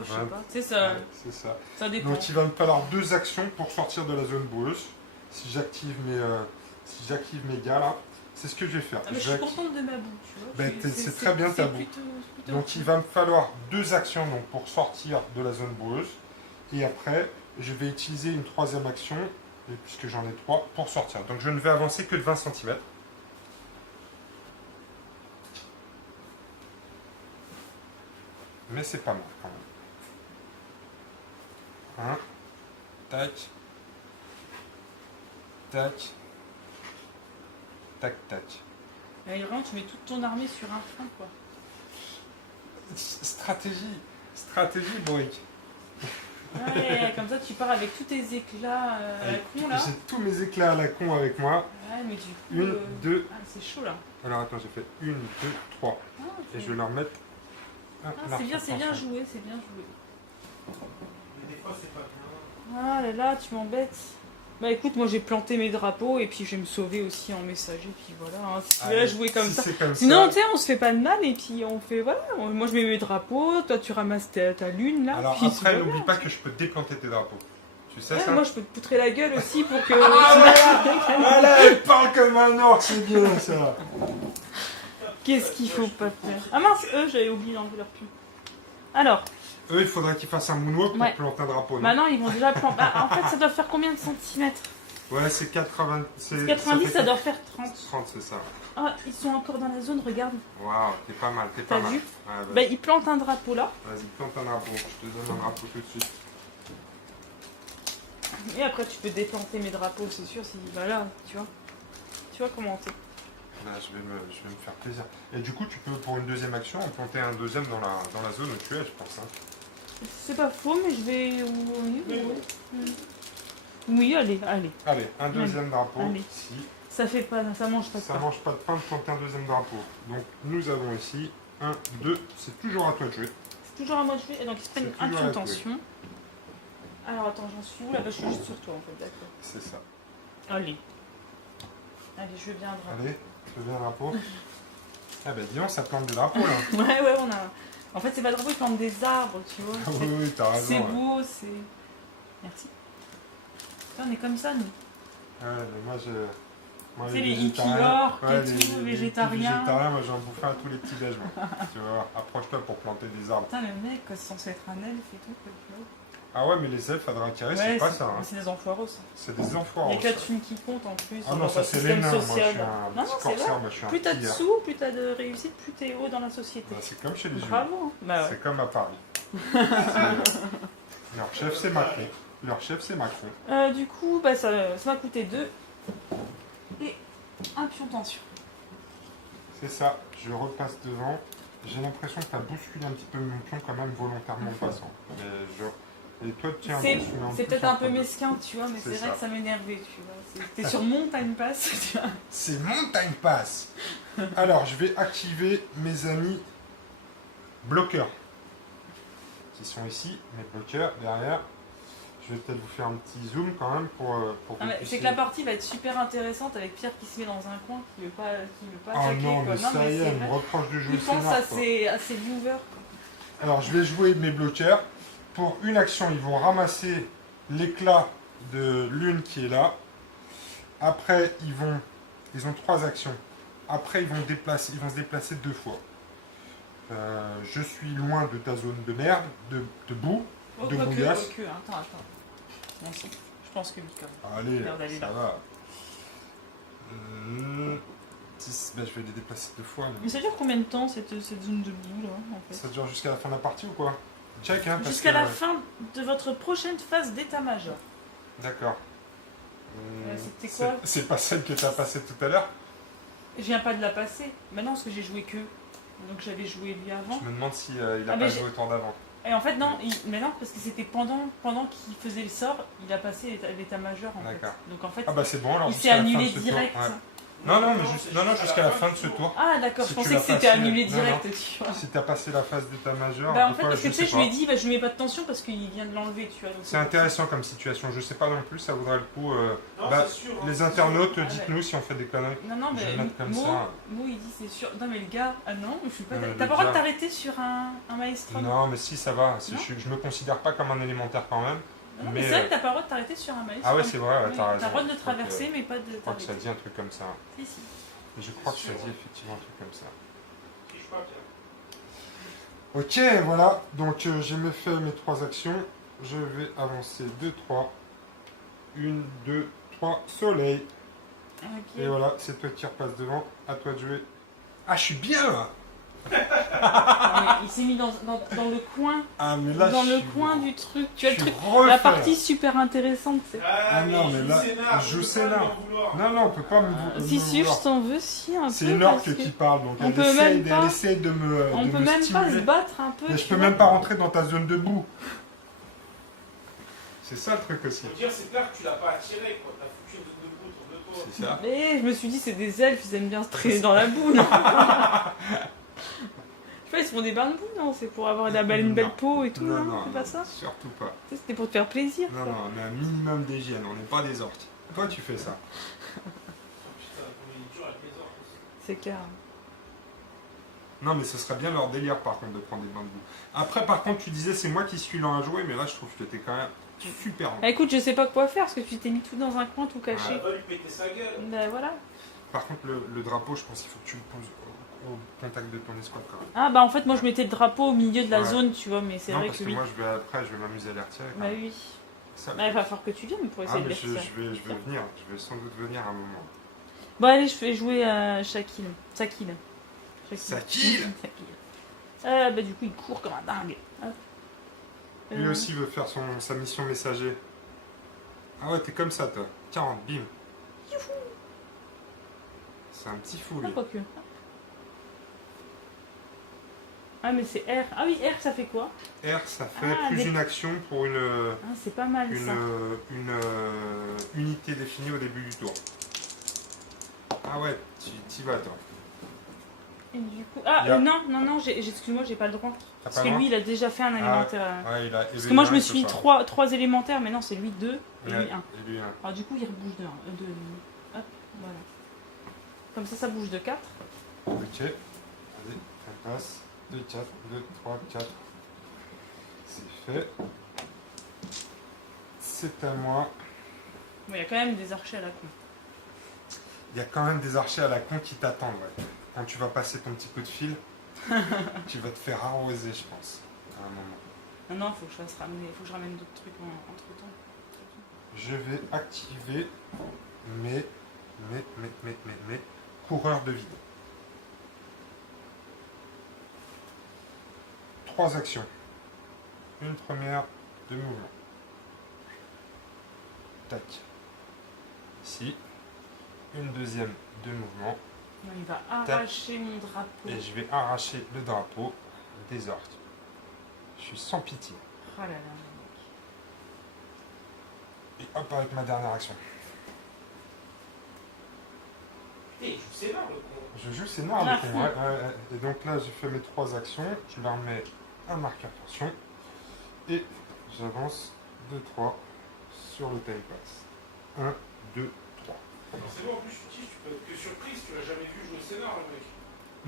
je sais 20. pas. C'est ça, Ouais, c'est ça. ça dépend. Donc il va me falloir 2 actions pour sortir de la zone boueuse. Si j'active mes gars là, c'est ce que je vais faire. Ah, mais je Je vais suis acti- contente de ma boue, tu vois. Ben, c'est très bien ta boue. plutôt Donc il va me falloir 2 actions donc, pour sortir de la zone boueuse. Et après, je vais utiliser une 3e action, et puisque j'en ai 3, pour sortir. Donc je ne vais avancer que de 20 cm. Mais c'est pas mal quand même. 1, tac, tac, tac, tac. Et vraiment, tu mets toute ton armée sur un frein, quoi. Stratégie, Borik. Ouais, comme ça, tu pars avec tous tes éclats à la con, là. J'ai tous mes éclats à la con avec moi. Ouais, mais du coup... 1, 2. Ah, c'est chaud, là. Alors attends, j'ai fait 1, 2, 3. Ah, Et je vais leur mettre un Ah, c'est bien joué, c'est bien joué. Mais des fois, c'est pas bien. Ah là là, tu m'embêtes. Bah écoute, moi j'ai planté mes drapeaux et puis je vais me sauver aussi en messager, puis voilà. Hein, si tu veux la jouer comme si ça. c'est comme Sinon, ça. tu sais, on se fait pas de mal et puis on fait, voilà. Moi je mets mes drapeaux, toi tu ramasses ta lune là. Alors puis après, voilà. n'oublie pas que je peux déplanter tes drapeaux. Tu sais Ouais, ça moi je peux te poutrer la gueule aussi pour que. Voilà, elle parle comme un orc, c'est bien ça. Qu'est-ce qu'il faut pas faire? Ah mince, eux, j'avais oublié d'enlever leur plume. Alors, Eux, il faudrait qu'ils fassent un moonwalk pour Ouais. planter un drapeau. Non maintenant ils vont déjà planter. Bah, en fait, ça doit faire combien de centimètres? Ouais, c'est 80. 90, fait ça doit faire 30. 30, c'est ça. Ah, ils sont encore dans la zone, regarde. Waouh, t'es pas mal, t'es pas T'as mal. vu? Ouais, Bah, vas-y, ils plantent un drapeau là. vas-y, plante un drapeau. Je te donne un drapeau tout de suite. Et après, tu peux déplanter mes drapeaux, c'est sûr. Si... Bah là, tu vois. Tu vois comment c'est. Là, je vais me faire plaisir. Et du coup, tu peux, pour une deuxième action, en planter un deuxième dans la zone où tu es, je pense. Hein. C'est pas faux, mais je vais. Oui, allez. Allez, un deuxième drapeau Allez. ici. Ça fait pas, ça mange pas de Ça pain. mange pas de pain de planter un deuxième drapeau. Donc nous avons ici 1, 2, c'est toujours à toi de jouer. C'est toujours à moi de jouer. Et donc ils se prennent C'est un toujours pion à toi. tension. Alors attends, j'en suis où là? Bah, je suis juste sur toi en fait, d'accord. C'est ça. Allez. Allez, je veux bien un drapeau. Allez, tu veux bien un drapeau? Ah bah dis donc, ça plante des drapeaux là. Ouais, on a. En fait, c'est pas le drapeau, ils plantent des arbres, tu vois. Ah oui, oui, t'as raison. C'est ouais. beau, c'est. Merci. Putain, on est comme ça, nous. Ouais, mais moi je. Moi, C'est les végétariens- hippies-orques et ouais, tout, les hippies végétariens. végétariens, moi j'en bouffais à tous les petits déj. Tu vas voir, approche-toi pour planter des arbres. Putain, le mec, c'est censé être un elfe et tout, quoi, tu vois. Ah ouais, mais les elfes à Dracari, c'est pas ça. Hein. C'est des enfoirés, ça. C'est des Il enfoirés. n'y a que la thune qui compte en plus. Ah dans non, leur ça c'est les système nains. Moi je social. suis un Non, petit c'est corsaire, vrai. moi je suis un Plus t'as de pilleur. sous, plus t'as de réussite, plus t'es haut dans la société. Bah, c'est comme chez les humains. Bravo. Hein. Bah ouais. C'est comme à Paris. Leur chef c'est Macron. Leur chef c'est Macron. Du coup, bah, ça m'a coûté 2. Et un pion tension. C'est ça, je repasse devant. J'ai l'impression que tu as bousculé un petit peu mon pion quand même volontairement en passant. Mais et toi, tiens, C'est tu mets en c'est plus peut-être en un peu premier. mesquin, tu vois, mais C'est c'est vrai ça. que ça m'énervait, tu vois. T'es sur Montagne Pass, tu vois. C'est Montagne Pass. Alors, je vais activer mes amis bloqueurs. Qui sont ici, mes bloqueurs, derrière. Je vais peut-être vous faire un petit zoom quand même pour que Ah, vous mais puissiez- c'est que la partie va être super intéressante avec Pierre qui se met dans un coin, qui veut pas Oh attaquer, non, quoi. mais ça y est, c'est elle me vrai. reproche de jouer Il pense scénar, à quoi. ses viewers, quoi. Alors, je vais jouer mes bloqueurs. Pour une action, ils vont ramasser l'éclat de l'une qui est là. Après, ils ont 3 actions. Après, ils vont se déplacer 2 fois. Je suis loin de ta zone de merde, de boue, de bouillasse. Attends. Non, si. Je pense que oui, quand même. Allez, Merde, elle est ça là. va. Ben, je vais les déplacer 2 fois. Mais ça dure combien de temps cette zone de boue là en fait? Ça dure jusqu'à la fin de la partie ou quoi? Check, hein, parce Jusqu'à que- la fin de votre prochaine phase d'état-major. D'accord. C'était quoi? C'est pas celle que tu as passée tout à l'heure? Je viens pas de la passer. Maintenant, parce que j'ai joué que. Donc j'avais joué lui avant. Je me demande si il a Ah, mais pas j'ai- joué au tour d'avant. Et en fait, non, mais non, parce que c'était pendant qu'il faisait le sort, il a passé l'état-major en fait. D'accord. Donc en fait, Ah bah c'est bon alors il jusqu'à s'est la fin de annulé ce direct. tour. Ouais. Non, non, mais jusqu'à la fin de ce tour. Ah d'accord, Si je tu pensais l'as que c'était passé- annulé non, direct, tu vois. Si t'as passé la phase d'état-major, Bah en ou fait, pas, parce que tu sais, sais je lui ai pas. dit, bah, je lui mets pas de tension parce qu'il vient de l'enlever, tu vois. donc C'est intéressant comme situation, je sais pas non plus, ça vaudrait le coup. Non, Bah, c'est sûr, hein, les c'est internautes, sûr. dites-nous si on fait des conneries. Non, non, Je mais vais mettre comme ça. Mo, il dit c'est sûr. Non, mais le gars, ah non, je suis pas. Non, mais T'as le pas le droit de gars- t'arrêter sur un maestro. Non, mais si, ça va. Non. Je me considère pas comme un élémentaire quand même. Non, mais mais, c'est vrai que t'as pas le droit de t'arrêter sur un maestro. Ah ouais, c'est vrai, ouais, Oui, t'as raison. T'as le droit de le Je crois que- traverser, mais pas de Je crois que ça t'arrêter. dit un truc comme ça. Si, si. Et je crois que ça dit effectivement un truc comme ça. Triche pas, Pierre. Ok, voilà. Donc j'ai fait mes 3 actions. Je vais avancer 2, 3. 1, 2, 3. Soleil. Ok. Et voilà, c'est toi qui repasse devant. À toi de jouer. Ah, je suis bien là. Ah, mais il s'est mis dans le coin, Ah, mais là, dans je le suis- coin du truc. Tu as le je suis truc. refait. La partie super intéressante, c'est. Ah non, mais là, je vous scénar. Non, non, on peut pas me. Si, si, je t'en veux, si, un peu. C'est une parce orque que qui parle, donc on elle peut essaye, même pas- elle essaye de me. On de peut me même pas se stimuler. battre un peu. Mais je tu peux vois. même pas rentrer dans ta zone de boue. C'est ça le truc aussi. Faut dire, c'est clair que tu l'as pas attiré, quoi. T'as foutu une zone de boue autour de toi. C'est ça. Mais je me suis dit, c'est des elfes, ils aiment bien se traîner dans la boue, non? Je sais pas, ils se font des bains de boue, non? C'est pour avoir une belle Non. peau et tout, Non, non? non, C'est pas ça? surtout pas. Tu sais, c'était pour te faire plaisir. Non, quoi. non, on a un minimum d'hygiène, on n'est pas des orques. Toi, tu fais ça. Oh, putain, comme il est dur avec les orques aussi. C'est clair. Non, mais ce serait bien leur délire, par contre, de prendre des bains de boue. Après, par contre, tu disais, c'est moi qui suis lent à jouer, mais là, je trouve que t'es quand même super lent. Bah écoute, je sais pas quoi faire parce que tu t'es mis tout dans un coin, tout Ah, caché. va lui péter sa gueule. Bah voilà. Par contre, le drapeau, je pense qu'il faut que tu le poses au contact de ton escouade, quand même. Ah bah en fait, moi je mettais le drapeau au milieu de la Ouais. zone, tu vois, mais c'est Non, vrai parce que que lui. moi, je vais m'amuser à les retirer. quand Bah même. oui. Ça, Bah il va falloir que tu viennes pour essayer ah, de mais les je retirer. vais venir, je vais sans doute venir à un moment. Bon allez, je vais jouer à Shakil. Sakil. Sakil. Bah du coup il court comme un dingue. Hop. Lui aussi veut faire sa mission messager. Ah ouais, t'es comme ça, toi. 40, bim. C'est un petit fou, Ah, lui. quoique. Ah mais c'est R. Ah oui, R ça fait quoi? R, ça fait Ah, plus des- une action pour une Ah, c'est pas mal ça. unité définie au début du tour. Ah ouais, tu t'y vas toi. Et du coup... Ah, Il y a- non, excuse-moi, j'ai pas le droit. T'as Parce pas que le lui, il a déjà fait un élémentaire. Ouais, il a Parce que moi, je me suis mis trois élémentaires, mais non, c'est lui 2 et lui 1. Et lui 1. Alors du coup, il rebouge de 1. Hop, voilà. Comme ça bouge de 4. Ok. Allez, on passe. 2, 4, 2, 3, 4. C'est fait. C'est à moi. Bon, il y a quand même des archers à la con. Il y a quand même des archers à la con qui t'attendent, ouais. Quand tu vas passer ton petit coup de fil, tu vas te faire arroser, je pense, à un moment. Non, faut que je fasse ramener, faut que je ramène d'autres trucs entre temps. Je vais activer mes coureurs de vide. 3 actions. Une première de mouvement. Tac. Ici. Une deuxième de mouvement. Non, il va arracher mon drapeau. Et je vais arracher le drapeau des orques. Je suis sans pitié. Oh là là, Et hop, avec ma dernière action. Et je sais pas le con. Je joue, c'est noir Ah, le con. Ouais. Et donc là, j'ai fait mes 3 actions. Je leur mets un marqueur tension. Et j'avance 2, 3 sur le time pass. 1, 2, 3. C'est bon, en plus, tu peux être que surprise, tu l'as jamais vu jouer scénar, le mec.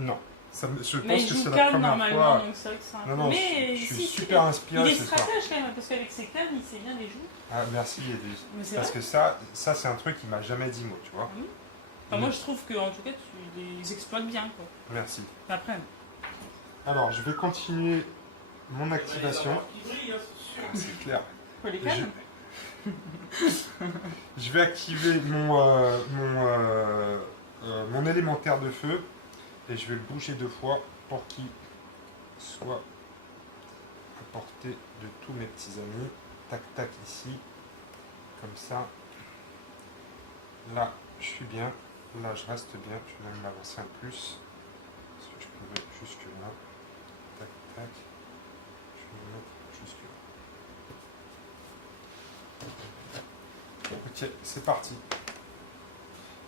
Non. Je mais pense il que joue c'est la calme première normalement, fois. donc c'est vrai que c'est un Non, non, mais je suis si, super inspiré. il est ce soir. stratège quand même, parce qu'avec ses calmes, il sait bien les jouer. Ah, merci Edwige. Mais c'est Parce vrai. que ça c'est un truc qui m'a jamais dit mot, tu vois. Ah oui. Enfin, moi, je trouve qu'en tout cas, tu les exploites bien, quoi. Merci. Après, Alors, je vais continuer mon activation. Il brille, hein, c'est sûr. C'est clair. quoi, les calmes Je vais activer mon élémentaire de feu et je vais le bouger 2 fois pour qu'il soit à portée de tous mes petits amis. Tac, tac, ici. Comme ça. Là, je suis bien. Là, je reste bien. Je vais même m'avancer un plus. Parce que je peux mettre jusque là. Tac, tac. Je vais me mettre jusque là. Ok, c'est parti.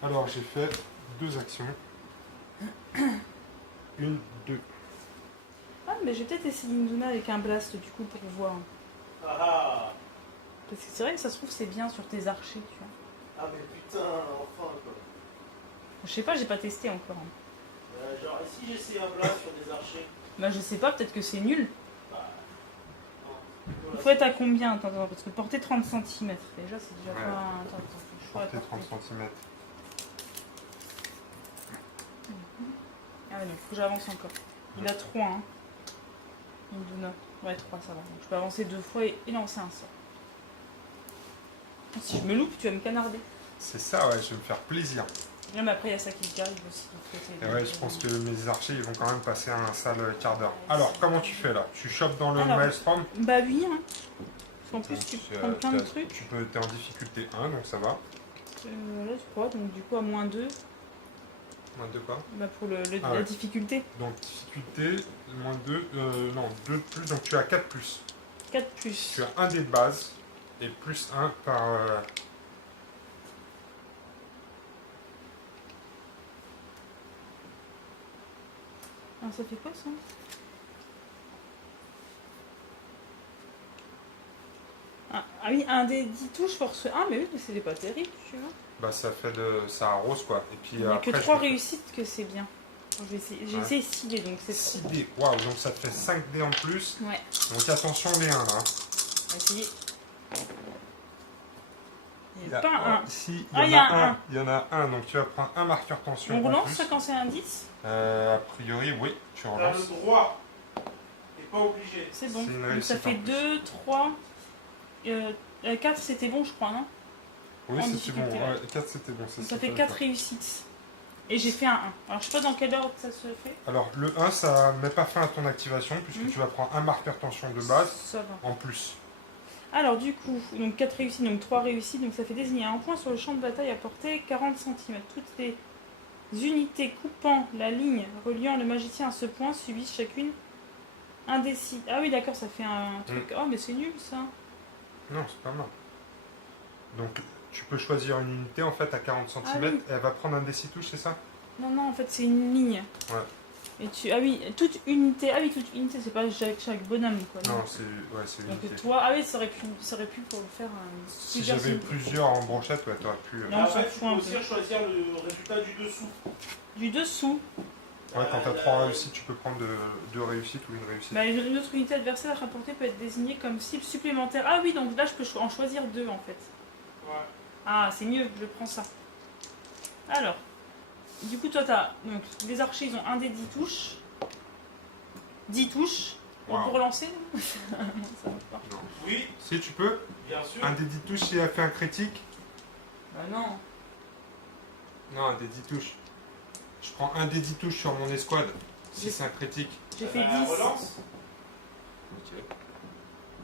Alors, j'ai fait 2 actions. 1, 2. Ah, mais j'ai peut-être essayé Induna avec un blast, du coup, pour voir. Ah Parce que c'est vrai que ça se trouve, c'est bien sur tes archers, tu vois. ah, mais putain, enfin quoi. Je sais pas, j'ai pas testé encore. Hein. Genre, et si j'essaie un blast sur des archers? Bah, je sais pas, peut-être que c'est nul. Bah. Il faut être à combien? Attends, parce que porter 30 cm, déjà, c'est déjà Ouais. pas... Attends, je crois Portée 30 cm. Ah ouais, donc faut que j'avance encore. Il a 3, hein. Induna. Ouais, 3, ça va. Donc, je peux avancer 2 fois et lancer un sort. Si je me loupe, tu vas me canarder. C'est ça, ouais, je vais me faire plaisir. Non, mais après, il y a ça qui arrive aussi. Et ouais, je pense que mes archers, ils vont quand même passer un sale quart d'heure. Alors, comment tu fais là? Tu chopes dans le Alors, maelstrom? Bah oui, hein. Parce qu'en plus, tu Donc, prends plein de trucs. T'es en difficulté 1, donc ça va. Là, je crois. Donc, du coup, à moins 2. Moins 2 pas. Bah, pour Ah la ouais. difficulté. Donc, difficulté, moins 2, non, 2 de plus, donc tu as 4 plus. 4 plus. Tu as un dé de base et plus 1 par. Ah, ça fait quoi ça? Ah oui, un des 10 touches, force 1, mais oui, mais c'est pas terrible, tu vois. Bah, ça fait de. Ça arrose quoi. Et puis Il n'y a que après. 3 réussites que c'est bien. J'ai essayé 6 dés, donc c'est 6 trop. dés. Waouh, donc ça te fait 5 dés en plus. Ouais, Donc attention les 1 là. on va essayer. Il n'y a Il y a pas un. Si, Ah, il y a un. Il y en a un, donc tu vas prendre un marqueur tension. On en relance plus. ça quand c'est un 10? A priori, oui, tu T'as relances. le droit. T'es pas obligé. C'est bon. C'est une Donc ça réussite fait en plus. 2, 3. 4 c'était bon, je crois, non? Oui, en c'était bon. difficulté. Ouais, 4 c'était bon. Donc ça fait 4 réussites. Et j'ai fait un 1. Alors je sais pas dans quel ordre ça se fait. Alors, le 1, ça met pas fin à ton activation, puisque tu vas prendre un marqueur tension de base Ça va. en plus. Alors du coup, donc 4 réussites, donc 3 réussites, donc ça fait désigner un point sur le champ de bataille à portée 40 cm. Toutes les unités coupant la ligne reliant le magicien à ce point subissent chacune un des 6. Ah oui d'accord, ça fait un truc. Oh mais c'est nul ça. Non, c'est pas mal. Donc, Tu peux choisir une unité en fait à 40 cm Ah oui. et elle va prendre un des 6 touches, c'est ça? Non, non, en fait, c'est une ligne. Ouais. Et tu... Ah oui, toute unité. Ah oui, toute unité, c'est pas chaque bonhomme, quoi. Non, c'est une Donc unité. toi, ah oui, ça aurait pu pour faire un... Si j'avais plusieurs en brochette, ouais, t'aurais pu. Non, on s'en Après, tu fout peux un aussi peu. choisir le résultat du dessous. Du dessous. Ouais, quand t'as 3 réussites, tu peux prendre 2 réussites ou une réussite. Bah, une autre unité adversaire rapportée peut être désignée comme cible supplémentaire. Ah oui, donc là, je peux en choisir 2, en fait. Ouais. Ah, c'est mieux, je prends ça. Alors, du coup, toi, t'as... Donc, les archers, ils ont un des 10 touches. 10 touches. On Wow. peut relancer non, ça marche pas. Non. Oui, Si tu peux, bien sûr. un des 10 touches si elle fait un critique. Bah non. Non, un des 10 touches. Je prends un des 10 touches sur mon escouade si c'est un critique. J'ai fait Bah, 10. relance.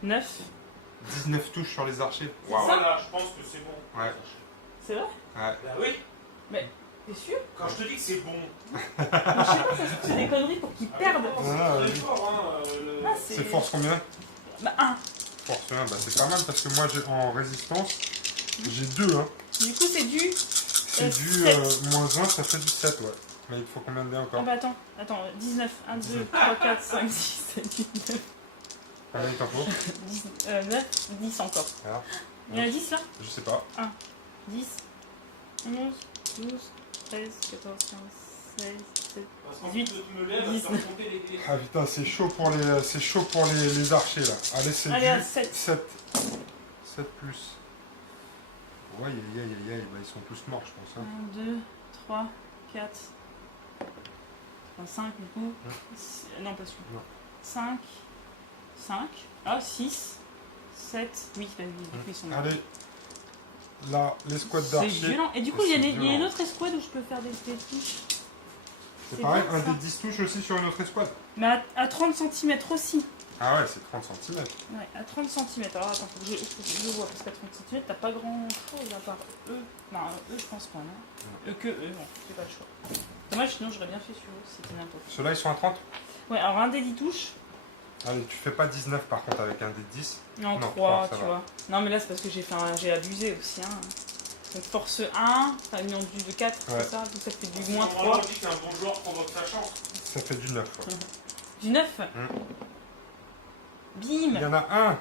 9. 19 touches sur les archers. C'est Waouh. ça Voilà, je pense que c'est bon. C'est vrai? Ouais. Bah oui, T'es sûr? quand je te dis que c'est bon. Moi, je sais pas, ça se trouve, c'est des conneries pour qu'ils perdent. Ah, Ah, c'est oui. très fort, hein, Ah, C'est force combien? Bah 1. Force 1, bah c'est pas mal parce que moi j'ai en résistance, j'ai 2 hein. Du coup, c'est du... C'est du 7. moins 1, ça fait du 7 ouais. Mais il faut combien de dés Ah encore? bah attends, 19. 1, 2, 3, 4, 5, 6, 7, 8, 9. Combien il t'en faut? 9, 10 encore. Alors, Il y en a 10 là? je sais pas. 10, 11, 12, 13, 14, 15, 16, 17. Parce qu'en 18, plus, tu me lèves, 19. tu vas compter les dés. Ah putain, c'est chaud pour les archers là. Allez, c'est Allez, à du 7. 7. 7 plus. Ouais, aïe, bah, ils sont tous morts, je pense. 1, Hein. 2, 3, 4, 5 du coup. Non, pas celui. Non. 5, 6, 7, 8. Bah, du coup, ils sont morts. Allez, là, l'escouade C'est d'archers. violent. Et du coup, C'est il y a une violent. autre escouade où je peux faire des touches. C'est pareil, bien, un ça. des 10 touches aussi sur une autre escouade. Mais à 30 cm aussi. Ah ouais, c'est 30 cm. Ouais, à 30 cm. Alors attends, faut que je vois, parce qu'à 30 cm, t'as pas grand chose à part eux. Non, eux, je pense pas, non. Eux que eux, non, j'ai pas le choix. Dommage, sinon j'aurais bien fait sur eux, c'était n'importe quoi. Ceux-là, ils sont à 30. Ouais, alors un des 10 touches. Allez, tu fais pas 19 par contre avec un des 10. Non, Non, 3, ça tu va. vois. Non, mais là, c'est parce que j'ai abusé aussi, hein. Donc force 1, t'as mis en du de 4, Ouais. c'est ça? Donc ça fait du moins Normalement, 3. on dit qu'un bon joueur provoque sa chance. Ça fait du 9. Ouais. Du 9. Il y Bim. en a un.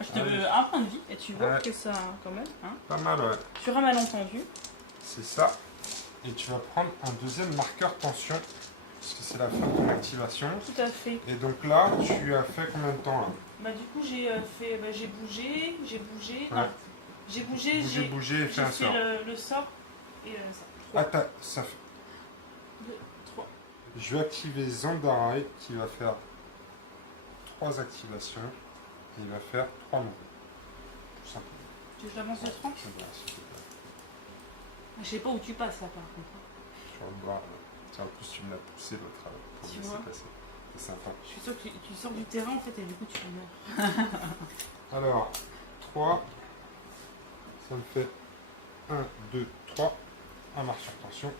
Je te Allez. veux un point de vie, et tu vois Ouais. que ça, quand même, hein. Pas mal, ouais. Sur un malentendu. C'est ça. Et tu vas prendre un deuxième marqueur tension. Parce que c'est la fin de ton activation. Tout à fait. Et donc là, tu as fait combien de temps là? Bah du coup j'ai j'ai bougé, Ouais. non, j'ai bougé, Bougé et fait j'ai un fait sort. le sort et ça. Ah, 3, ça fait... 2, 3. Je vais activer Zandarai qui va faire 3 activations. Et il va faire 3 mots. Tout simplement. Tu veux que j'avance de 30? C'est bon, s'il te plaît. Je sais pas où tu passes là par contre. Tu vas voir. Tiens, en plus, tu me l'as poussé l'autre pour Tu me laisser vois. passer. C'est sympa. Je suis sûre que tu sors du terrain en fait et du coup tu meurs. Alors, 3. Ça me fait 1, 2, 3. Un marqueur tension.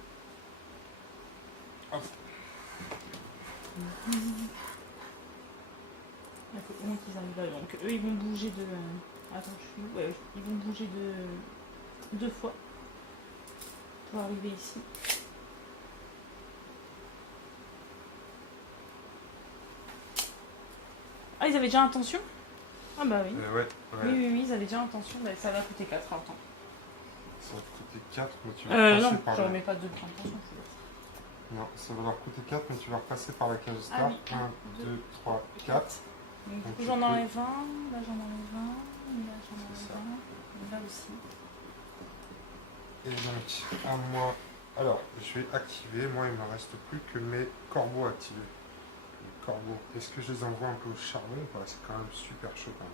Hop. Il faut au moins qu'ils arrivent là. Donc eux ils vont bouger de... Attends, je suis où? Ouais, ils vont bouger de 2 fois pour arriver ici. Ah, ils avaient déjà intention? Ah bah oui. Ouais. Oui, ils avaient déjà intention. Bah, ça va coûter 4, attends. Ça va te coûter 4, mais tu vas passer Non, par je là. remets pas 2 points d'intention. Non, ça va leur coûter 4, mais tu vas repasser par la case start. Ah oui. 1, 2, 3, 4. Donc, du Donc, coup, tu j'en peux- enlève un, là j'en enlève un, là j'en C'est enlève ça. un, là aussi. Et donc, à moi. Alors, je vais activer. Moi, il ne me reste plus que mes corbeaux activés. Les corbeaux. Est-ce que je les envoie un peu au charbon ou pas? C'est quand même super chaud quand même.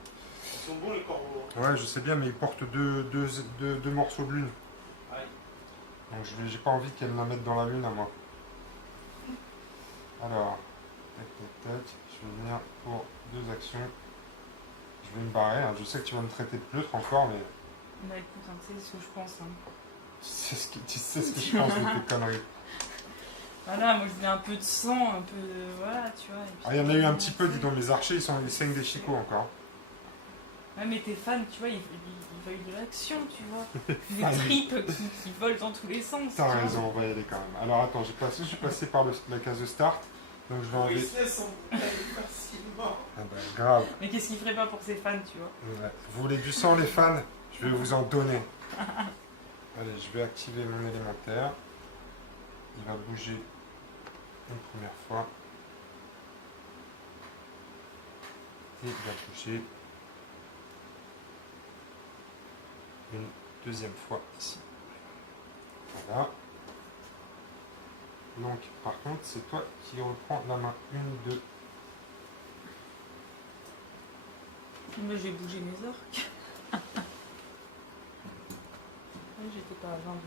Ils sont bons les corbeaux. Ouais, je sais bien, mais ils portent deux morceaux de lune. Aïe. Donc, j'ai pas envie qu'elles la mettent dans la lune à moi. Alors, tac, tac, tac. Je vais venir pour 2 actions. Je vais me barrer. Hein. Je sais que tu vas me traiter de pleutre encore, mais Bah écoute, hein, tu sais ce que je pense. Hein. tu sais ce que je pense de tes conneries. Voilà, moi je voulais un peu de sang, un peu de... Voilà, tu vois. et puis- Ah, il y en a eu un petit peu, dis donc, les archers, ils saignent des chicots encore. Ouais, mais tes fans, tu vois, ils veulent de l'action, tu vois. Des tripes qui volent dans tous les sens. T'as tu vois. raison, on va y aller quand même. Alors attends, je suis passé par la case de start. Donc je vais Il enlever. se laisse embrouiller facilement. Ah bah grave. Mais qu'est-ce qu'il ferait pas pour ses fans, tu vois. Ouais. Vous voulez du sang les fans? Je vais vous en donner. Allez, je vais activer mon élémentaire. Il va bouger une première fois. Et il va bouger une deuxième fois ici. Voilà. Donc, par contre, c'est toi qui reprends la main. 1, 2. Moi, j'ai bougé mes orques. Ouais, j'étais pas à 22.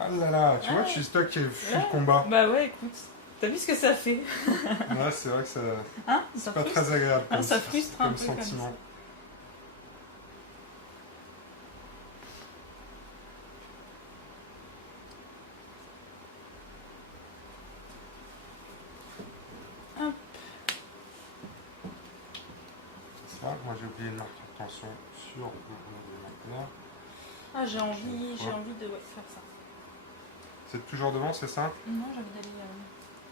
Ah là là, tu vois, je suis stock qui fuit le combat. Bah ouais, écoute. T'as vu ce que ça fait? Ouais, c'est vrai que ça. Hein? C'est Ça pas frustre. très agréable Ah, ça frustre un comme peu comme sentiment. Hop. C'est ça, moi j'ai oublié le marqueur de tension sur mon élémentaire. Ah, j'ai envie de faire ça. C'est toujours devant, c'est ça? Non, j'ai envie d'aller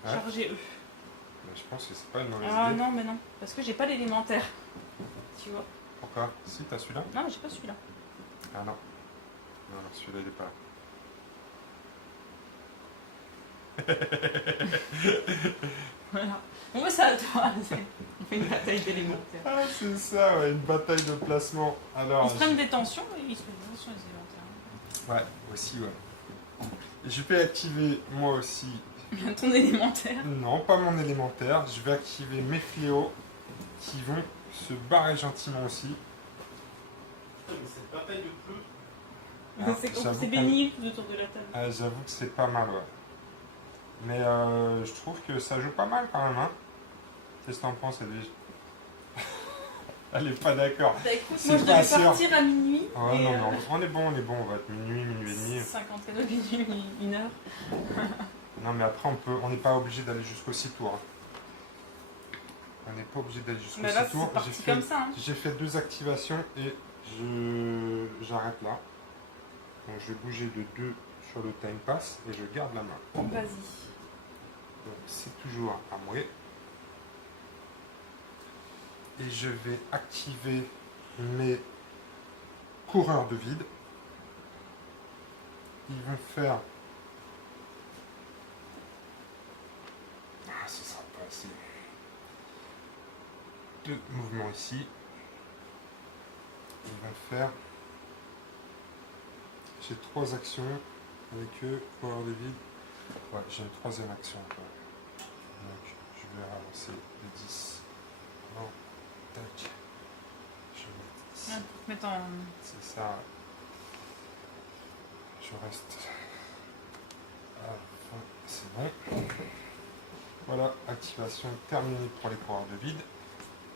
Ouais. charger eux. Mais je pense que c'est pas une mauvaise Ah idée. non, mais non. Parce que j'ai pas l'élémentaire. Tu vois. Pourquoi? Si, t'as celui-là? Non, mais j'ai pas celui-là. Ah non. Non, non, celui-là il est pas là. Voilà. Bon, bah, ça à toi. On fait une bataille d'élémentaire. Ah, c'est ça, ouais, une bataille de placement. Alors, Ils se prennent des tensions et ils se prennent des tensions les élémentaires. ouais, aussi, ouais. Je vais activer moi aussi. Ton élémentaire. Non, pas mon élémentaire. Je vais activer mes fléaux qui vont se barrer gentiment aussi. Putain, mais cette bataille de fleu. Ah, C'est j'avoue c'est qu'on- béni autour de la table. Ah, j'avoue que c'est pas mal, ouais. Mais je trouve que ça joue pas mal quand même, hein. Qu'est-ce que t'en penses, Edwige? Elle est pas d'accord. Bah écoute, C'est moi je pas devais sûr. partir à minuit. Ouais, et, non, mais on est bon, on va être minuit, minuit et demi. 50 cadeaux minuit, 1 heure. Non, mais après, on n'est pas obligé d'aller jusqu'aux 6 tours. Hein. On n'est pas obligé d'aller jusqu'aux Bah 6 là, tours. c'est parti comme ça. Hein. J'ai fait 2 activations et j'arrête là. Donc, je vais bouger de 2 sur le time pass et je garde la main. Vas-y. Donc, c'est toujours à moi. Et je vais activer mes coureurs de vide. Ils vont faire... Ah, ce sera pas assez. 2 mouvements ici. Ils vont faire... J'ai 3 actions avec eux, coureurs de vide. Ouais, j'ai une 3e action encore. Donc, je vais avancer de 10. Non, tac. Je vais mettre ici. Ouais, pour te mettre en. C'est ça. Je reste à 20, c'est bon. Voilà, activation terminée pour les coureurs de vide.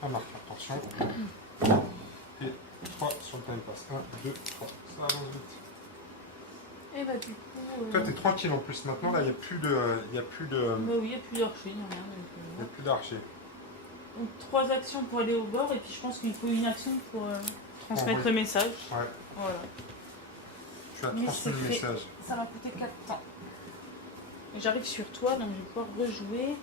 Un marqueur tension. Et 3 sur le time pass. 1, 2, 3. Ça avance vite. Et bah du coup. Toi, t'es tranquille en plus. Maintenant, là, il n'y a plus de. Bah oui, il n'y a plus d'archer, il n'y a rien. Il n'y a plus d'archer. Donc 3 actions pour aller au bord, et puis je pense qu'il faut une action pour transmettre oui. le message. Ouais, Voilà. tu as Mais transmis le c'est fait. message. Ça va coûter 4 temps. J'arrive sur toi, donc je vais pouvoir rejouer.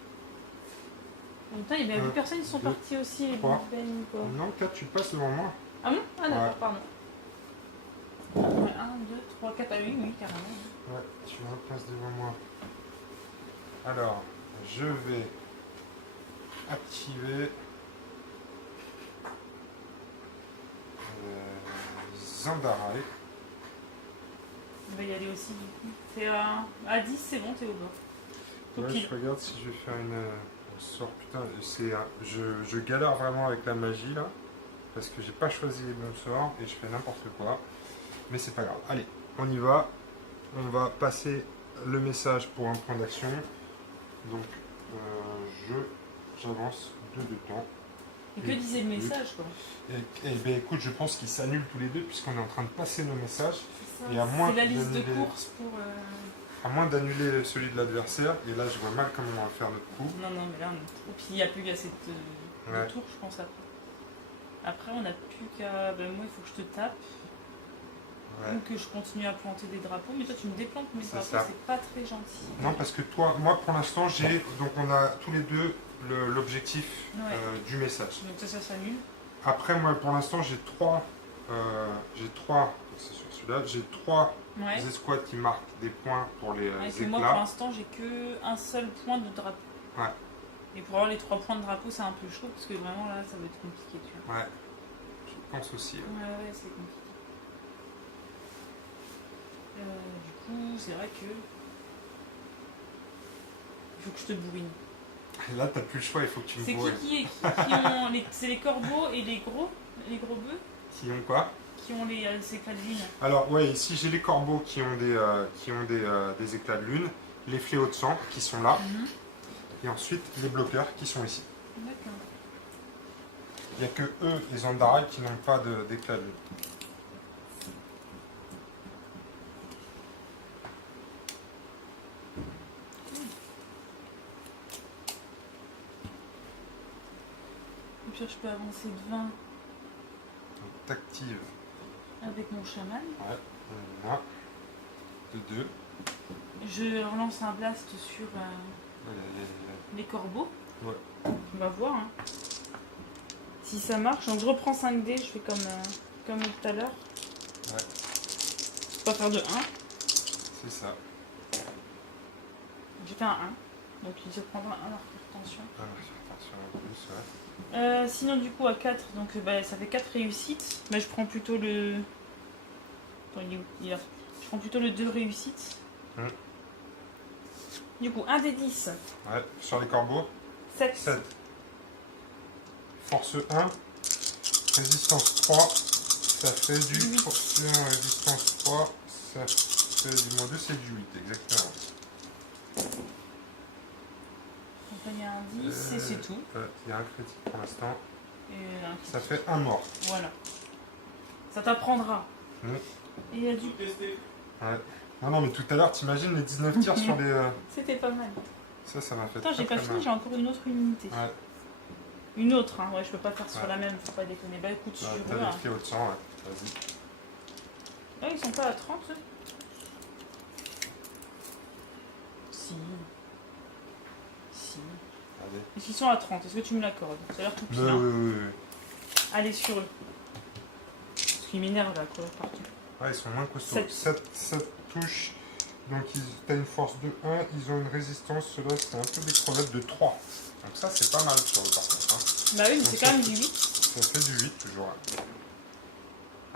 En même temps, il y avait 8 personnes qui sont 2, parties aussi. 3. Ben, quoi. Non, 4, tu passes devant moi. Ah bon? Ah d'accord, Ouais. pardon. 1, 2, 3, 4, ah oui, carrément. Ouais, tu repasses devant moi. Alors, je vais activer Zandarai. On va y aller aussi du coup. C'est à 10, c'est bon, t'es au bord. Tout Ouais, pile. je regarde si je vais faire une sort. Putain, je galère vraiment avec la magie là. Parce que j'ai pas choisi les bons sorts et je fais n'importe quoi. Mais c'est pas grave. Allez, on y va. On va passer le message pour un point d'action. Donc, j'avance de 2 temps. Et que disait le message, quoi? Et ben écoute, je pense qu'ils s'annulent tous les deux puisqu'on est en train de passer nos messages. C'est ça, Et à moins c'est la liste de d'annuler- courses pour. À moins d'annuler celui de l'adversaire. Et là, je vois mal comment on va faire notre coup. Non, non, mais là, on est trop. Puis il n'y a plus assez de Ouais. tours, je pense, après. Après, on n'a plus qu'à. Ben, moi, il faut que je te tape. Ouais. Ou que je continue à planter des drapeaux. Mais toi, tu me déplantes mes C'est drapeaux, ça. c'est pas très gentil. Non, parce que toi, moi pour l'instant, j'ai. Donc on a tous les deux l'objectif Ouais. du message. Donc ça s'annule. Après, moi pour l'instant, j'ai trois. C'est sur celui-là, j'ai trois Ouais. escouades qui marquent des points pour les Et que éclats. moi, pour l'instant, j'ai que un seul point de drapeau. Ouais. Et pour avoir les 3 points de drapeau, c'est un peu chaud parce que vraiment là, ça va être compliqué. Tu vois. Ouais, je pense aussi. Ouais. Ouais, c'est compliqué. Du coup, c'est vrai que. Il faut que je te bourrine. Et là, t'as plus le choix, il faut que tu me C'est bourres. qui ont les. C'est les corbeaux et les gros bœufs Qui ont quoi? qui ont les éclats de lune. Alors, ouais, ici j'ai les corbeaux qui ont des éclats de lune, les fléaux de sang qui sont là, et ensuite les bloqueurs qui sont ici. D'accord. Il n'y a que eux, les Andaraï, qui n'ont pas d'éclat de lune. Et puis je peux avancer de 20 Donc, t'actives. avec mon chaman. Ouais, on en a. De 2. Je relance un blast sur les corbeaux. Ouais. On va voir. Hein. Si ça marche. Donc je reprends 5 dés, je fais comme tout à l'heure. Ouais. Pas faire de 1. C'est ça. J'ai fait un 1. Donc il se prendra un marqueur tension. Ah, attention en plus, ouais. Sinon du coup à 4, donc ça fait 4 réussites. Mais je prends plutôt le. Attends, il est où? Il est là. Je prends plutôt le 2 réussites. Du coup, 1 des 10. Ouais, sur les corbeaux, 7. 7. Force 1, résistance 3, ça fait du 8. force 1, résistance 3, ça fait du moins 2, c'est du 8, exactement. Donc là il y a un 10 et c'est tout. Il y a un critique pour l'instant. Et un critique. Ça fait un mort. Voilà. Ça t'apprendra. Mm. Et il y a du. Tout testé. Ouais. Non, mais tout à l'heure, t'imagines les 19 tirs sur les. C'était pas mal. Ça m'a fait Attends, très, j'ai pas très fini, mal. j'ai encore une autre unité. Ouais, Une autre, hein. Ouais, je peux pas faire sur Ouais. la même, faut pas déconner. Bah écoute, ouais, sur t'as eux. des Hein. fléaux de sang, ouais. Vas-y. Ah, ils sont pas à 30 eux? Si. Si. Allez. Est-ce qu'ils sont à 30? Est-ce que tu me l'accordes? Ça a l'air tout pile. Oui, Hein. oui, oui, oui. Allez sur eux. Parce qu'ils m'énervent là, quoi, partout. Ouais, ils sont moins costauds. 7. 7 touches. Donc, t'as une force de 1, ils ont une résistance, ceux-là, c'est un peu des crevettes de 3. Donc, ça, c'est pas mal sur eux, par contre. Hein. Bah oui, mais Donc, c'est ça quand même fait- du 8. Ça fait du 8, toujours. Hein.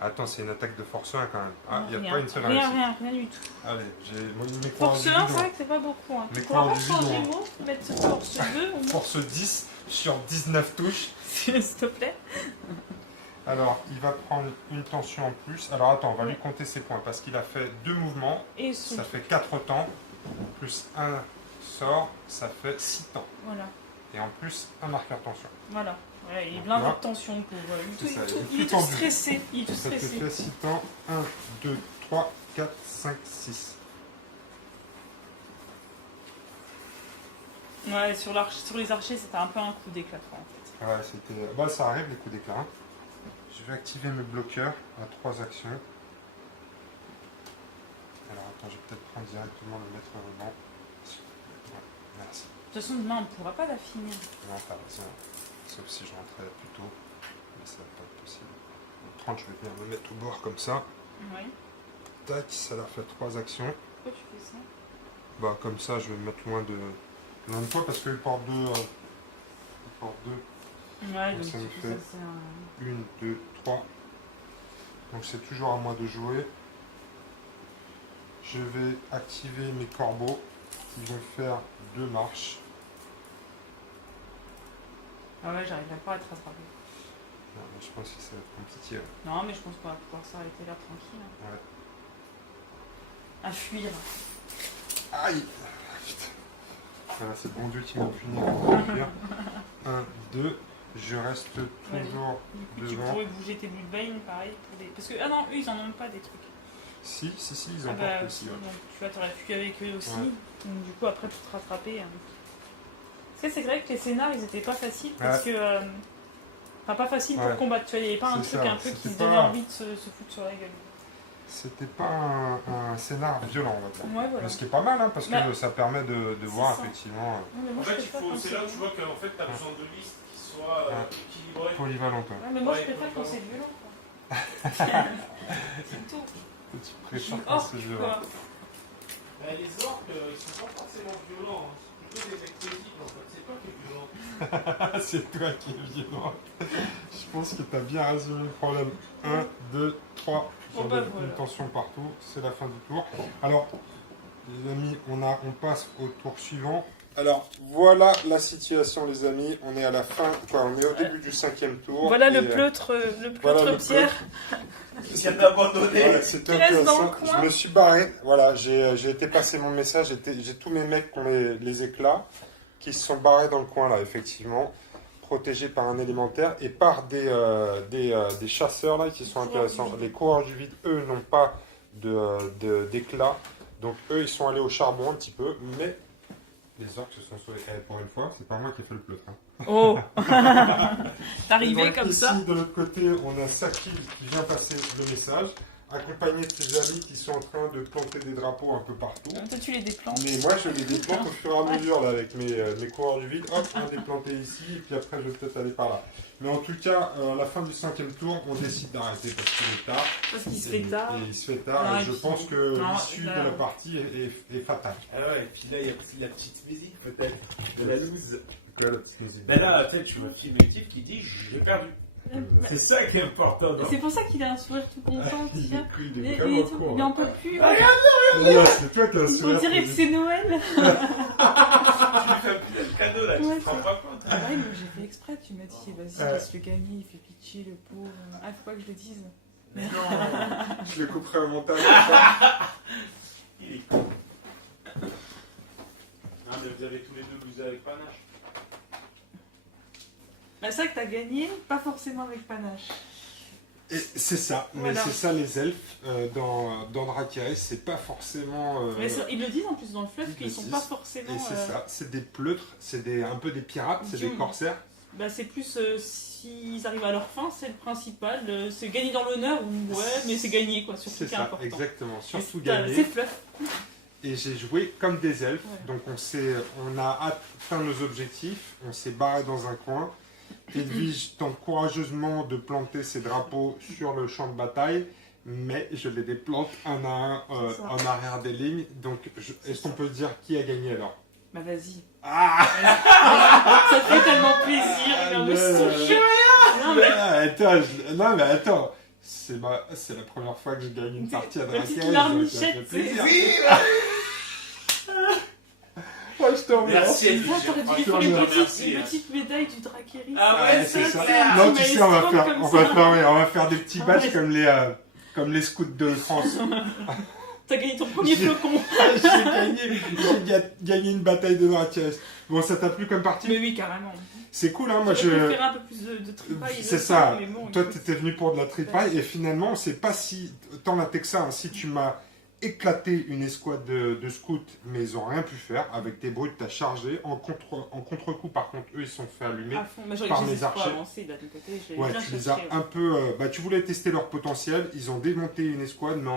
Attends, c'est une attaque de force 1 quand même. Ah, il n'y a Rien. pas une seule Rien, réussite. rien du tout. Allez, j'ai mes courants Force du 1, c'est bidon. vrai que c'est pas beaucoup. Hein. Les Tu pourras courants pas du changer bidon, mot, mettre force 2 au moins, Force 10 sur 19 touches. s'il te plaît. Alors, il va prendre une tension en plus. Alors, attends, on va lui compter ses points parce qu'il a fait 2 mouvements. Et son. Ça fait 4 temps. Plus un sort, ça fait 6 temps. Voilà. Et en plus, un marqueur tension. Voilà. Ouais, il est Donc blindé là, de tension pour. c'est ça, Il est tout tendu. stressé. Il est tout Ça te stressé. fait 6 temps. 1, 2, 3, 4, 5, 6. Ouais, sur les archers, c'était un peu un coup d'éclat, quoi, en fait. Ouais, c'était. Bah, ça arrive les coups d'éclat. Hein. Je vais activer mes bloqueurs à 3 actions. Alors, attends, je vais peut-être prendre directement le maître ruban. Ouais, merci. De toute façon, demain, on ne pourra pas la finir. Non, t'as raison. Sauf si je rentrais plus tôt. Mais ça va pas être possible. Donc, 30, je vais venir me mettre au bord comme ça. Ouais. Tac, ça leur fait 3 actions. Pourquoi tu fais ça? Bah, comme ça, je vais me mettre loin de toi parce qu'il porte 2. Il porte 2. Ouais, Donc, donc ça du nous coup, fait- ça, c'est un. 1, 2, 3. Donc c'est toujours à moi de jouer. Je vais activer mes corbeaux qui vont faire 2 marches. Ah ouais, j'arriverai pas à te rattraper. Non, mais je pense que ça va être compliqué. Ouais. Non, mais je pense qu'on va pouvoir s'arrêter là tranquille. Hein. Ouais. À fuir. Aïe. Putain. Voilà, c'est bon Dieu qui m'a puni. 1, 2. Je reste toujours Du coup, tu devant. pourrais bouger tes Bloodbane, pareil. Pour des... Parce que, ah non, eux, ils en ont pas des trucs. Si, ils en Ah bah portent aussi, aussi. Ouais. donc tu vois, t'aurais fui avec eux aussi. Ouais. Donc du coup, après, pour te rattraper. Parce que c'est vrai que les scénars, ils étaient pas faciles parce que Enfin, pas facile Ouais. pour combattre, tu vois, il n'y avait pas un C'est truc ça, un peu qui c'était se donnait pas- envie de se foutre sur la gueule. C'était pas un scénar violent, on va dire. Ouais, voilà. Mais ce qui est pas mal, hein, parce que Bah, ça permet de voir ça. effectivement Non, mais moi, En je fait, préfère quand c'est là où c'est tu vois qu'en fait, tu as besoin de listes qui soient équilibrées. polyvalent. Toi. Ouais, mais moi, je Ouais, préfère quand polyvalent. c'est violent, quoi. C'est tout. Tu Je suis préfères quand orque, c'est violent. quoi. Bah, les orques, ils sont pas forcément violents. Hein. C'est plutôt des explosifs en fait. C'est toi qui es violent. C'est toi qui es violent. Je pense que tu as bien résumé le problème. 1, 2, 3. Bon, bah, voilà. Une tension partout. C'est la fin du tour. Alors, les amis, on passe au tour suivant. Alors, voilà la situation, les amis. On est à la fin. Quoi, on est au début du 5e tour. Voilà Et, le pleutre voilà le Pierre. Il vient d'abandonner. Voilà, c'était Tu restes dans le intéressant. coin. Je me suis barré. Voilà, j'ai été passer mon message. J'ai tous mes mecs qui ont les éclats qui se sont barrés dans le coin là, effectivement, protégés par un élémentaire et par des chasseurs là qui sont intéressants. Les coureurs du vide, eux, n'ont pas d'éclat. Donc eux, ils sont allés au charbon un petit peu, mais les orques se sont sauvés. Pour une fois, c'est pas moi qui ai fait le pleutre. Hein. Oh. T'arrivais Donc, comme ici, ça. de l'autre côté, on a Sakil qui vient passer le message, accompagné de ses amis qui sont en train de planter des drapeaux un peu partout. Toi, tu les déplantes. Mais moi, je les déplante au fur et à mesure là, avec mes coureurs du vide. Hop, un déplanté ici, et puis après, je vais peut-être aller par là. Mais en tout cas, à la fin du 5e tour, on décide d'arrêter parce qu'il est tard. Parce qu'il se fait tard. Et il se fait tard, Non, et et je puis- pense que non, l'issue de là- la partie est fatale. Ah ouais, et puis là, il y a aussi la petite musique peut-être de la loose. Là, la petite musique. Ben là, peut-être tu vois le film actif qui dit j'ai perdu. C'est ça qui est important, non? C'est pour ça qu'il a un sourire tout content, tu vois. Il est Et vraiment tout, con. il en peut plus. Là, c'est toi qui as un On sourire dirait que positif. c'est Noël. Tu lui fais un putain de cadeau là, tu Ouais, te rends pas compte? Ah ouais, mais j'ai fait exprès, tu m'as dit, vas-y, Ouais. laisse-le gagner, il fait pitié, le pauvre. Ah, faut pas que je le dise. Mais non. Je le couperai au montage. Il est con. Ah, mais vous avez tous les deux bousé avec panache. Bah, c'est vrai que t'as gagné, pas forcément avec panache. Et c'est ça, mais Voilà. c'est ça les elfes dans Dracarys, c'est pas forcément. Mais ils le disent en plus dans le fleuve ils qu'ils le sont disent. pas forcément. Et c'est ça, c'est des pleutres, c'est un peu des pirates, c'est des Dieu. corsaires. Bah, c'est plus s'ils arrivent à leur fin, c'est le principal. C'est gagner dans l'honneur, ou ouais, mais c'est gagner quoi, surtout C'est qui est ça, important. exactement, surtout C'est gagner. fleuve. Et j'ai joué comme des elfes, Ouais. donc on a atteint nos objectifs, on s'est barré dans un coin. Edwige tente courageusement de planter ses drapeaux sur le champ de bataille, mais je les déplante un à un C'est ça. en arrière des lignes. Donc, est-ce qu'on peut dire qui a gagné alors? Bah, vas-y. Ah Ça te fait tellement plaisir, regarde le souffle. Non, mais Non mais attends, c'est la première fois que je gagne une partie à La petite Dracarys, larmichette, donc ça fait plaisir. Oui, Ouais, je te remercie. Merci, Edwige. ça, t'aurais dû lui Franchement, faire une merci, hein. petite médaille du Dracarys. Ah Ouais, c'est ça. clair. Non, tu sais, on va faire, comme on ça. va faire, ouais, on va faire des petits Ah badges ouais. comme les scouts de France. T'as gagné ton premier J'ai- flocon. J'ai gagné une bataille de Dracarys. Bon, ça t'a plu comme partie? Mais oui, carrément. C'est cool, hein, moi J'aurais je. préféré un peu plus de tripaille. C'est ça. Mais bon, Toi, écoute. t'étais venu pour de la tripaille et finalement, on sait pas si tant la Texas, hein, si tu m'as éclaté une escouade de scouts, mais ils ont rien pu faire. Avec tes brutes, t'as chargé. En contre-coup, par contre, eux, ils se sont fait allumer. À fond. Mais j'aurais par les mes espoirs archers. avancés là de mon côté. Je l'ai Ouais, bien tu les as cherché. un peu. Tu voulais tester leur potentiel. Ils ont démonté une escouade, mais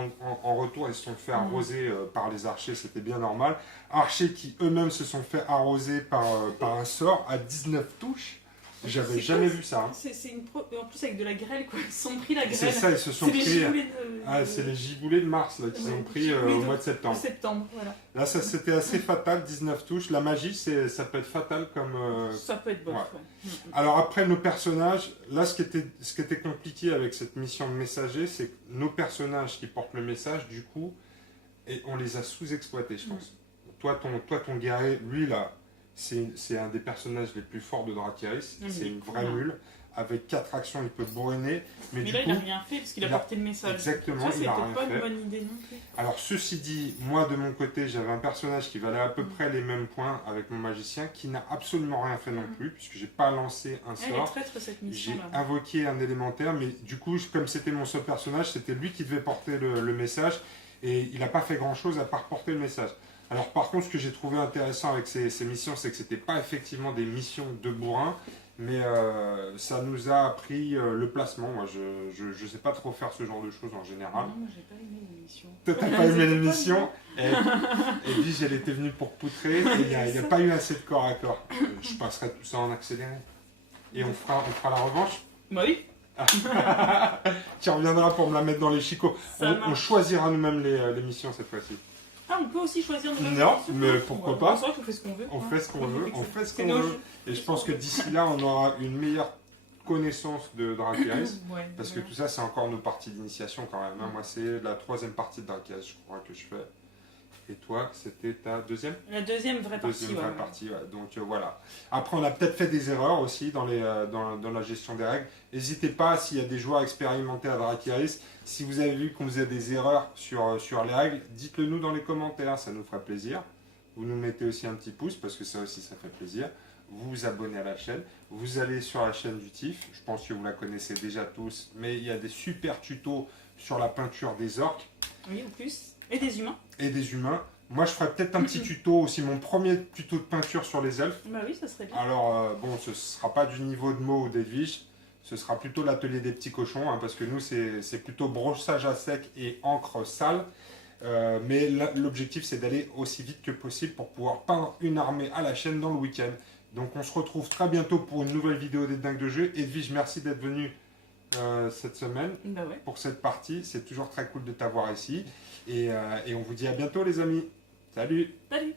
en retour, ils se sont fait Mhm. arroser par les archers. C'était bien normal. Archers qui eux-mêmes se sont fait arroser par un sort à 19 touches. J'avais C'est jamais quoi, vu ça. Hein. C'est une en plus avec de la grêle quoi. Ils se sont pris la C'est grêle. ça, ils se sont C'est les pris. giboulées de. Ah, c'est les giboulées de mars là, qu'ils Ouais, ont les pris giboulées au de- mois de En septembre. septembre, voilà. Là, ça c'était assez fatal, 19 touches. La magie, ça peut être fatal comme. Ça peut être bof. ouais. Ouais. Alors après, nos personnages, là, ce qui était compliqué avec cette mission de messager, c'est que nos personnages qui portent le message, du coup, et on les a sous-exploités, je pense. Toi, ton guerrier, lui, là, c'est un des personnages les plus forts de Dracarys. Mhm. C'est une vraie Mhm. mule. Avec 4 actions, il peut bourriner. Mais, Mais du là, coup, il a rien fait parce qu'il a il a- porté le message. exactement, Ça, il c'est a peut-être rien pas fait. une bonne idée non plus. Alors ceci dit, moi de mon côté, j'avais un personnage qui valait à peu près les mêmes points avec mon magicien, qui n'a absolument rien fait non plus, puisque j'ai pas lancé un Elle est sort. traître cette J'ai mission là. invoqué un élémentaire, mais du coup, comme c'était mon seul personnage, c'était lui qui devait porter le message, et il n'a pas fait grand chose à part porter le message. Alors par contre, ce que j'ai trouvé intéressant avec ces missions, c'est que c'était pas effectivement des missions de bourrin, Mais ça nous a appris le placement. Moi, je sais pas trop faire ce genre de choses en général. Non, moi j'ai pas aimé l'émission. Toi, t'as pas aimé l'émission. Et puis, elle était venue pour poutrer. Et il n'y a pas eu assez de corps à corps. Je passerai tout ça en accéléré. Et on fera la revanche. Bah oui. Tu reviendras pour me la mettre dans les chicots. Ça On marche. choisira nous-mêmes l'émission cette fois-ci. Ah, on peut aussi choisir de Non, mais pourquoi pas. C'est vrai qu'on fait ce qu'on veut. On fait ce qu'on veut, on fait ce C'est qu'on nos veut. jeux. Et je pense que d'ici là, on aura une meilleure connaissance de Drakiaris. Ouais, Parce que voilà. tout ça, c'est encore nos parties d'initiation quand même. Hein. Moi, c'est la 3e partie de Drakiaris, je crois, que je fais. Et toi, c'était ta 2e? La deuxième vraie partie. Deuxième vraie ouais. partie, ouais. Donc voilà. Après, on a peut-être fait des erreurs aussi dans la gestion des règles. N'hésitez pas, s'il y a des joueurs expérimentés à Drakiaris, si vous avez vu qu'on faisait des erreurs sur les règles, dites-le nous dans les commentaires, ça nous ferait plaisir. Vous nous mettez aussi un petit pouce, parce que ça aussi, ça fait plaisir. Vous vous abonnez à la chaîne. Vous allez sur la chaîne du TIF. Je pense que vous la connaissez déjà tous. Mais il y a des super tutos sur la peinture des orques. Oui, en plus. Et des humains. Et des humains. Moi, je ferai peut-être un petit tuto aussi, mon premier tuto de peinture sur les elfes. Bah oui, ça serait bien. Alors, bon, ce ne sera pas du niveau de Mo ou d'Edwige, ce sera plutôt l'atelier des petits cochons, hein, parce que nous, c'est plutôt brossage à sec et encre sale. Mais l'objectif, c'est d'aller aussi vite que possible pour pouvoir peindre une armée à la chaîne dans le week-end. Donc, on se retrouve très bientôt pour une nouvelle vidéo des dingues de jeu. Edwige, merci d'être venue cette semaine Bah ouais. pour cette partie. C'est toujours très cool de t'avoir ici. Et on vous dit à bientôt, les amis. Salut! Salut.